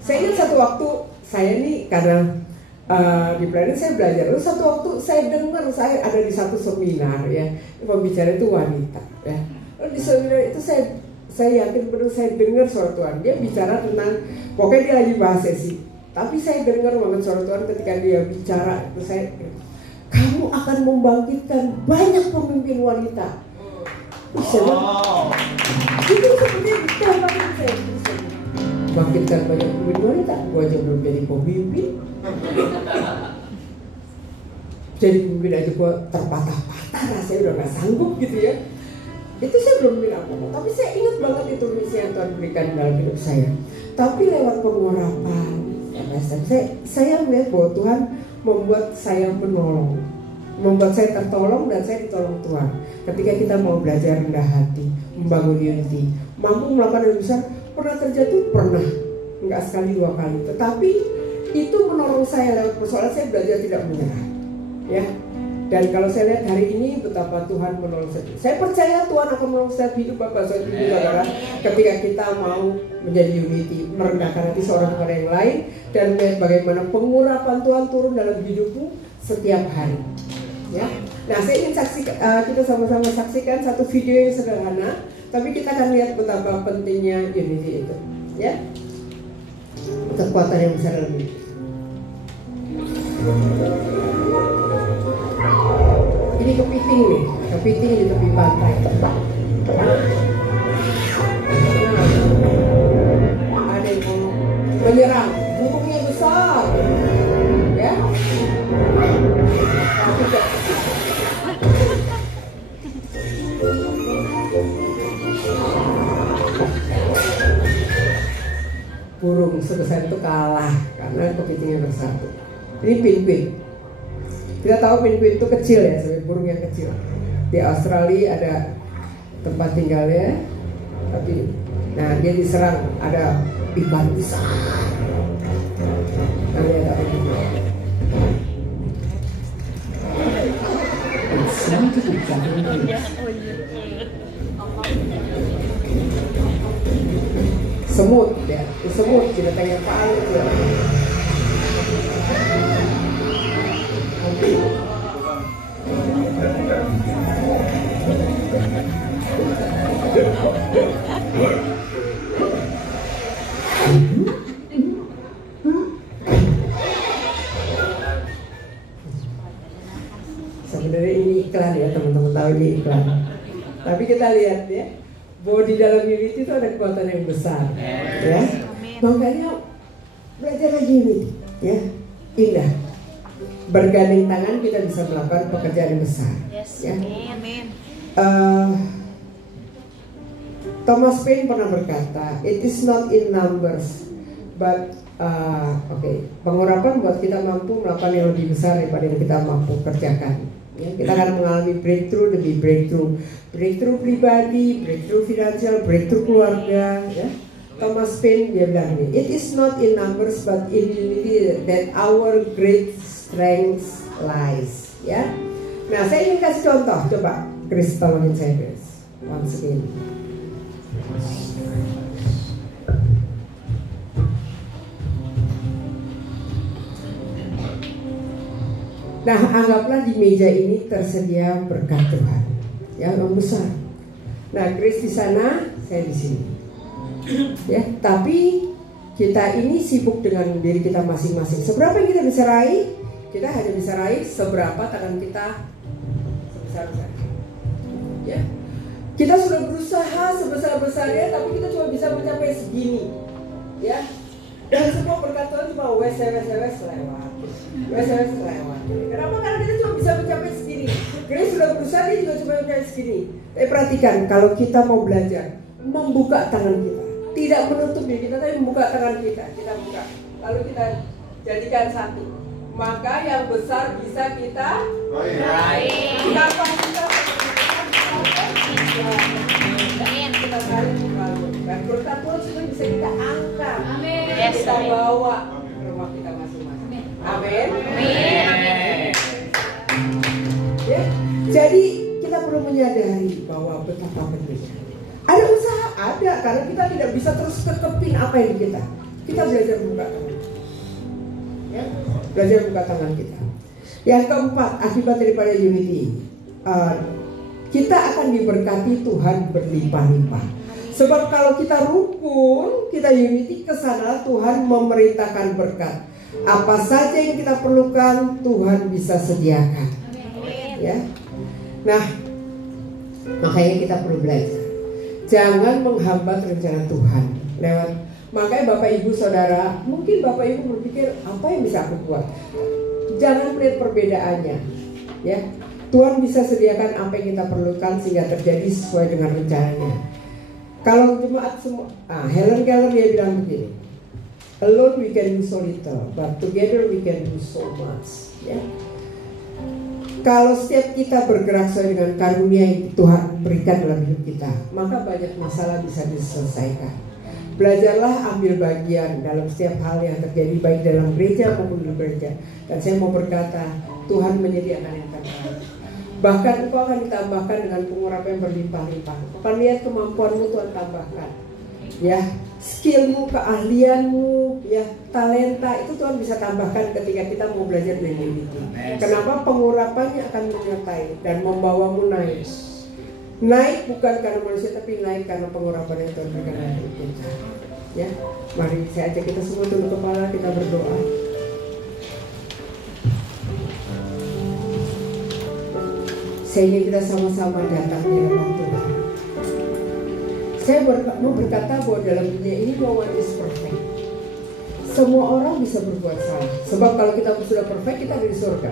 Saya ingat satu waktu saya ini karena di pelayanan saya belajar. Lalu satu waktu saya dengar, saya ada di satu seminar, ya, pembicara itu wanita, ya. Lalu di seminar itu saya yakin benar saya dengar suara Tuhan. Dia bicara tentang, pokoknya dia lagi bahas sesi. Tapi saya dengar banget suara Tuhan ketika dia bicara. Itu saya, kamu akan membangkitkan banyak pemimpin wanita. Itu sepertinya ditembakkan saya. Bangkitkan banyak pemimpin wanita. Gua aja belum jadi pemimpin. Jadi pemimpin aja gua terpatah-patah, rasanya udah gak sanggup gitu ya. Itu saya belum bilang apa-apa, tapi saya ingat banget itu misi yang Tuhan berikan dalam hidup saya. Tapi lewat pengurapan, saya melihat bahwa Tuhan membuat saya menolong, membuat saya tertolong dan saya ditolong Tuhan. Ketika kita mau belajar rendah hati, membangun unity, mampu melakukan yang besar, pernah terjatuh, pernah, nggak sekali 2 kali. Tetapi itu menolong saya lewat persoalan saya belajar tidak menyerah, ya. Dan kalau saya lihat hari ini betapa Tuhan menolong saya percaya Tuhan akan menolong setiap hidup Bapak Ibu Saudara ketika kita mau menjadi unity, merendahkan hati seorang kepada yang lain, dan melihat bagaimana pengurapan Tuhan turun dalam hidupmu setiap hari, ya. Nah, saya ingin kita sama-sama saksikan satu video yang sederhana, tapi kita akan lihat betapa pentingnya unity itu, ya. Kekuatan yang besar lebih. Ini kepiting nih, kepiting di tepi pantai. Ada yang mau menyerang, burungnya besar, ya. Burung sebesar itu kalah karena kepitingnya bersatu. Ini penguin. Kita tahu penguin itu kecil ya, sebagai burung yang kecil. Di Australia ada tempat tinggalnya, tapi nah dia diserang ada ikan besar. Nah, lihat apa ini. Semut ya, semut binatang yang paling kecil. Sebenarnya ini iklan ya, teman-teman tahu ini iklan. Tapi kita lihat ya, bahwa di dalam unity itu ada kekuatan yang besar, ya. Makanya belajar lagi unity, ya, indah. Bergandeng tangan kita bisa melakukan pekerjaan yang besar. Ya. Thomas Paine pernah berkata, it is not in numbers, but pengurapan buat kita mampu melakukan yang lebih besar daripada yang kita mampu kerjakan. Ya, kita akan mengalami breakthrough demi breakthrough, breakthrough pribadi, breakthrough finansial, breakthrough keluarga. Ya. Thomas Paine dia bilang ini, it is not in numbers but in unity that our great strength lies. Ya. Nah, saya ingin kasih contoh, coba Chris tolongin saya Chris, once again. Nah, anggaplah di meja ini tersedia berkat Tuhan yang besar. Nah, Chris di sana, saya di sini. Ya, tapi kita ini sibuk dengan diri kita masing-masing. Seberapa yang kita bisa raih? Kita hanya bisa raih seberapa tangan kita sebesar-besarnya. Ya. Kita sudah berusaha sebesar-besarnya, tapi kita cuma bisa mencapai segini. Ya. Dan semua berkat Tuhan cuma wes lewat. Kenapa? Karena kita cuma bisa mencapai segini. Grace sudah berusaha, dia juga cuma mencapai segini. Tapi perhatikan, kalau kita mau belajar membuka tangan kita, tidak menutup diri kita, tapi membuka tangan kita buka. Lalu kita jadikan satu. Maka yang besar bisa kita raih. Kenapa kita kita tarik kembali. Dan berkat Tuhan sudah bisa kita angkat. Kita bawa ke rumah kita masing-masing. Amin. Ya, jadi kita perlu menyadari bahwa betapa pentingnya. Ada usaha, ada, karena kita tidak bisa terus kekepin apa yang kita. Kita belajar membuka tangan. Ya, belajar membuka tangan kita. Yang keempat, akibat daripada unity, kita akan diberkati Tuhan berlimpah-limpah. Sebab kalau kita rukun, kita unity, kesana Tuhan memerintahkan berkat. Apa saja yang kita perlukan, Tuhan bisa sediakan. Ya. Nah, makanya kita perlu belajar. Jangan menghambat rencana Tuhan lewat. Makanya Bapak Ibu Saudara, mungkin Bapak Ibu berpikir apa yang bisa aku buat. Jangan melihat perbedaannya. Ya, Tuhan bisa sediakan apa yang kita perlukan sehingga terjadi sesuai dengan rencananya. Kalau jemaat semua, Helen Keller dia bilang begini, alone we can do so little, but together we can do so much. Ya. Kalau setiap kita bergerak sesuai dengan karunia yang Tuhan berikan dalam hidup kita, maka banyak masalah bisa diselesaikan. Belajarlah ambil bagian dalam setiap hal yang terjadi baik dalam gereja maupun di gereja. Dan saya mau berkata, Tuhan menyediakan yang terbaik. Bahkan engkau akan ditambahkan dengan pengurapan yang berlimpah-limpah. Kau akan lihat kemampuanmu Tuhan tambahkan. Ya, skillmu, keahlianmu, ya, talenta itu Tuhan bisa tambahkan ketika kita mau belajar dengan Unity. Kenapa? Pengurapannya akan menyertai dan membawamu naik. Naik bukan karena manusia, tapi naik karena pengurapan yang Tuhan berikan dalam hidup kita. Ya, mari saya ajak kita semua tunduk kepala, kita berdoa. Saya ingin kita sama-sama datang di hadapan Tuhan. Saya mau berkata bahwa dalam dunia ini no one is perfect. Semua orang bisa berbuat salah. Sebab kalau kita sudah perfect, kita ada di surga.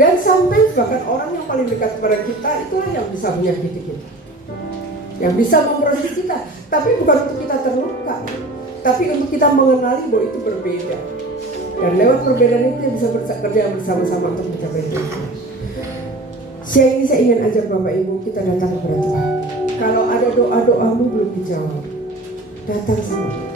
Dan sampai bahkan orang yang paling dekat kepada kita itulah yang bisa menyakiti kita, yang bisa memproses kita. Tapi bukan untuk kita terluka, tapi untuk kita mengenali bahwa itu berbeda. Dan lewat perbedaan itu kita bisa bekerja bersama-sama untuk mencapai Tuhan. Siang ini saya ingin ajak Bapak Ibu kita datang kepada Tuhan. Kalau ada doa-doamu belum dijawab, datang sama Tuhan.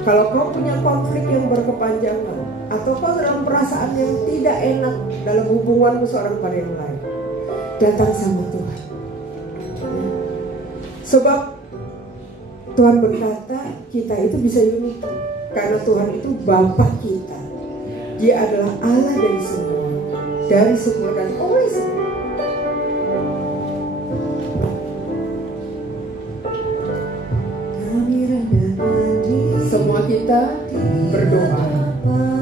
Kalau kau punya konflik yang berkepanjangan, atau kau dalam perasaan yang tidak enak dalam hubunganmu seorang pada yang lain, datang sama Tuhan. Sebab Tuhan berkata kita itu bisa unity, karena Tuhan itu Bapa kita. Dia adalah Allah dari semua dan oleh semua. Semua kita berdoa,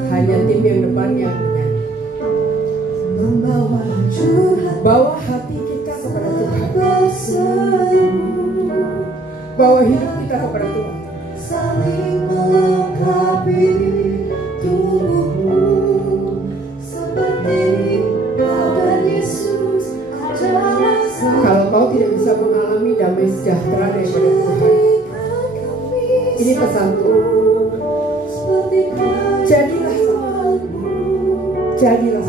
hanya tim yang depan yang menyanyi. Bawa hati kita kepada Tuhan, bawa hidup kita kepada Tuhan. Saling melengkapi tubuhmu seperti badan Yesus adalah. Kalau kau tidak bisa mengalami damai sejahtera daripada Tuhan, ini pesan Tuhan. Jadilah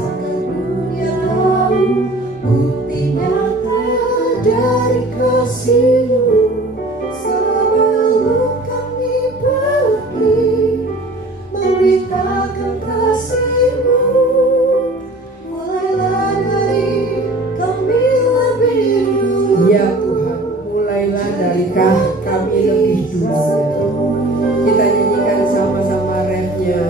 bukti nyata dari kasih-Mu. Sebelum kami pergi memberitakan kasih-Mu, mulailah dari kami lebih dulu. Ya Tuhan, mulailah dari kami lebih dulu. Kita nyanyikan sama-sama refnya.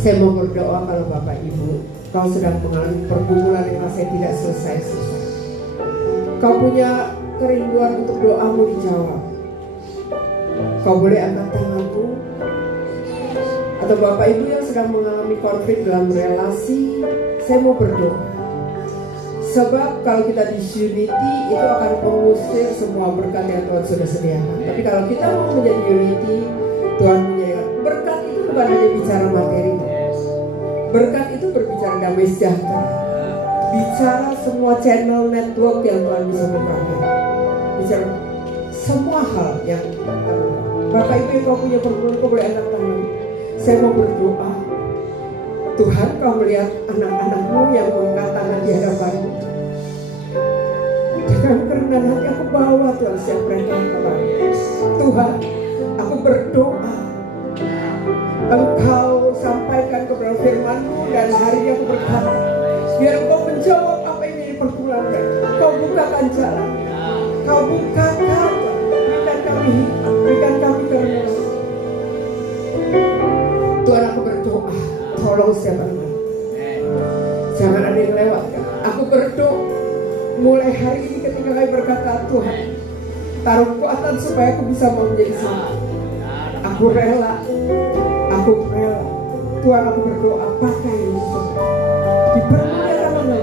Saya mau berdoa kalau Bapak Ibu kau sedang mengalami pergumulan yang rasanya tidak selesai-selesai. Kau punya kerinduan untuk doamu dijawab. Kau boleh angkat tanganmu. Atau Bapak Ibu yang sedang mengalami konflik dalam relasi, saya mau berdoa. Sebab kalau kita di unity itu akan mengusir semua berkat yang Tuhan sudah sediakan. Tapi kalau kita mau menjadi unity, Tuhan menyediakan berkat itu bukan hanya bicara materi. Berkat itu berbicara damai sejahtera, bicara semua channel network yang Tuhan bisa bukakan, bicara semua hal yang Bapak Ibu yang kau punya pergumulan, kau boleh angkat tangan. Saya mau berdoa, Tuhan kau melihat anak-anakmu yang mengangkat tangan di hadapanmu. Dengan kerendahan hati aku bawa Tuhan siap mereka kepadamu. Tuhan, aku berdoa Engkau sampaikan kepada Tuhan. Biar Engkau menjawab apa yang dipergulakan. Kau bukakan jalan. Kau bukakan. Berikan kami hidup. Berikan kami kerendahan. Tuhan, aku berdoa. Tolong setiap orang. Jangan ada yang lewatkan. Aku berdoa. Mulai hari ini ketika kami berkata, Tuhan, taruh kekuatan supaya aku bisa mau menjadi saksi. Aku rela. Aku rela. Tuhan, aku berdoa, pakai ini Tuhan. Dipermudah nama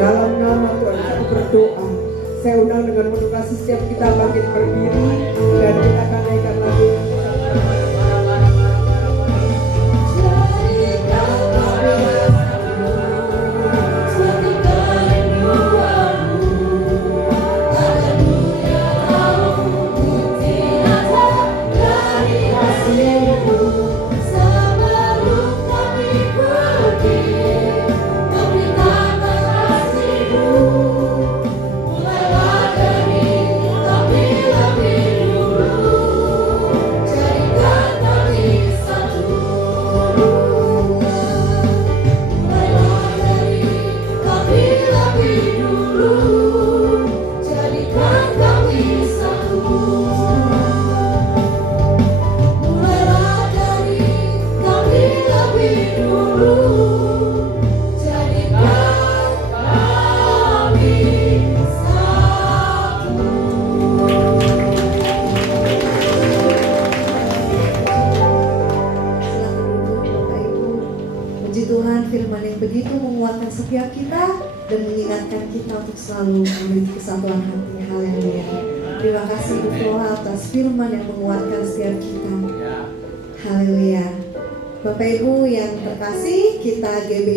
dalam nama Tuhan aku berdoa. Saya undang dengan penuh kasih setiap kita bangkit berdiri dan kita akan naikkan lagu yang begitu menguatkan setiap kita dan mengingatkan kita untuk selalu memiliki kesatuan hati. Haleluya. Terima kasih Bu Flora atas firman yang menguatkan setiap kita. Haleluya. Bapak Ibu yang terkasih, kita GBI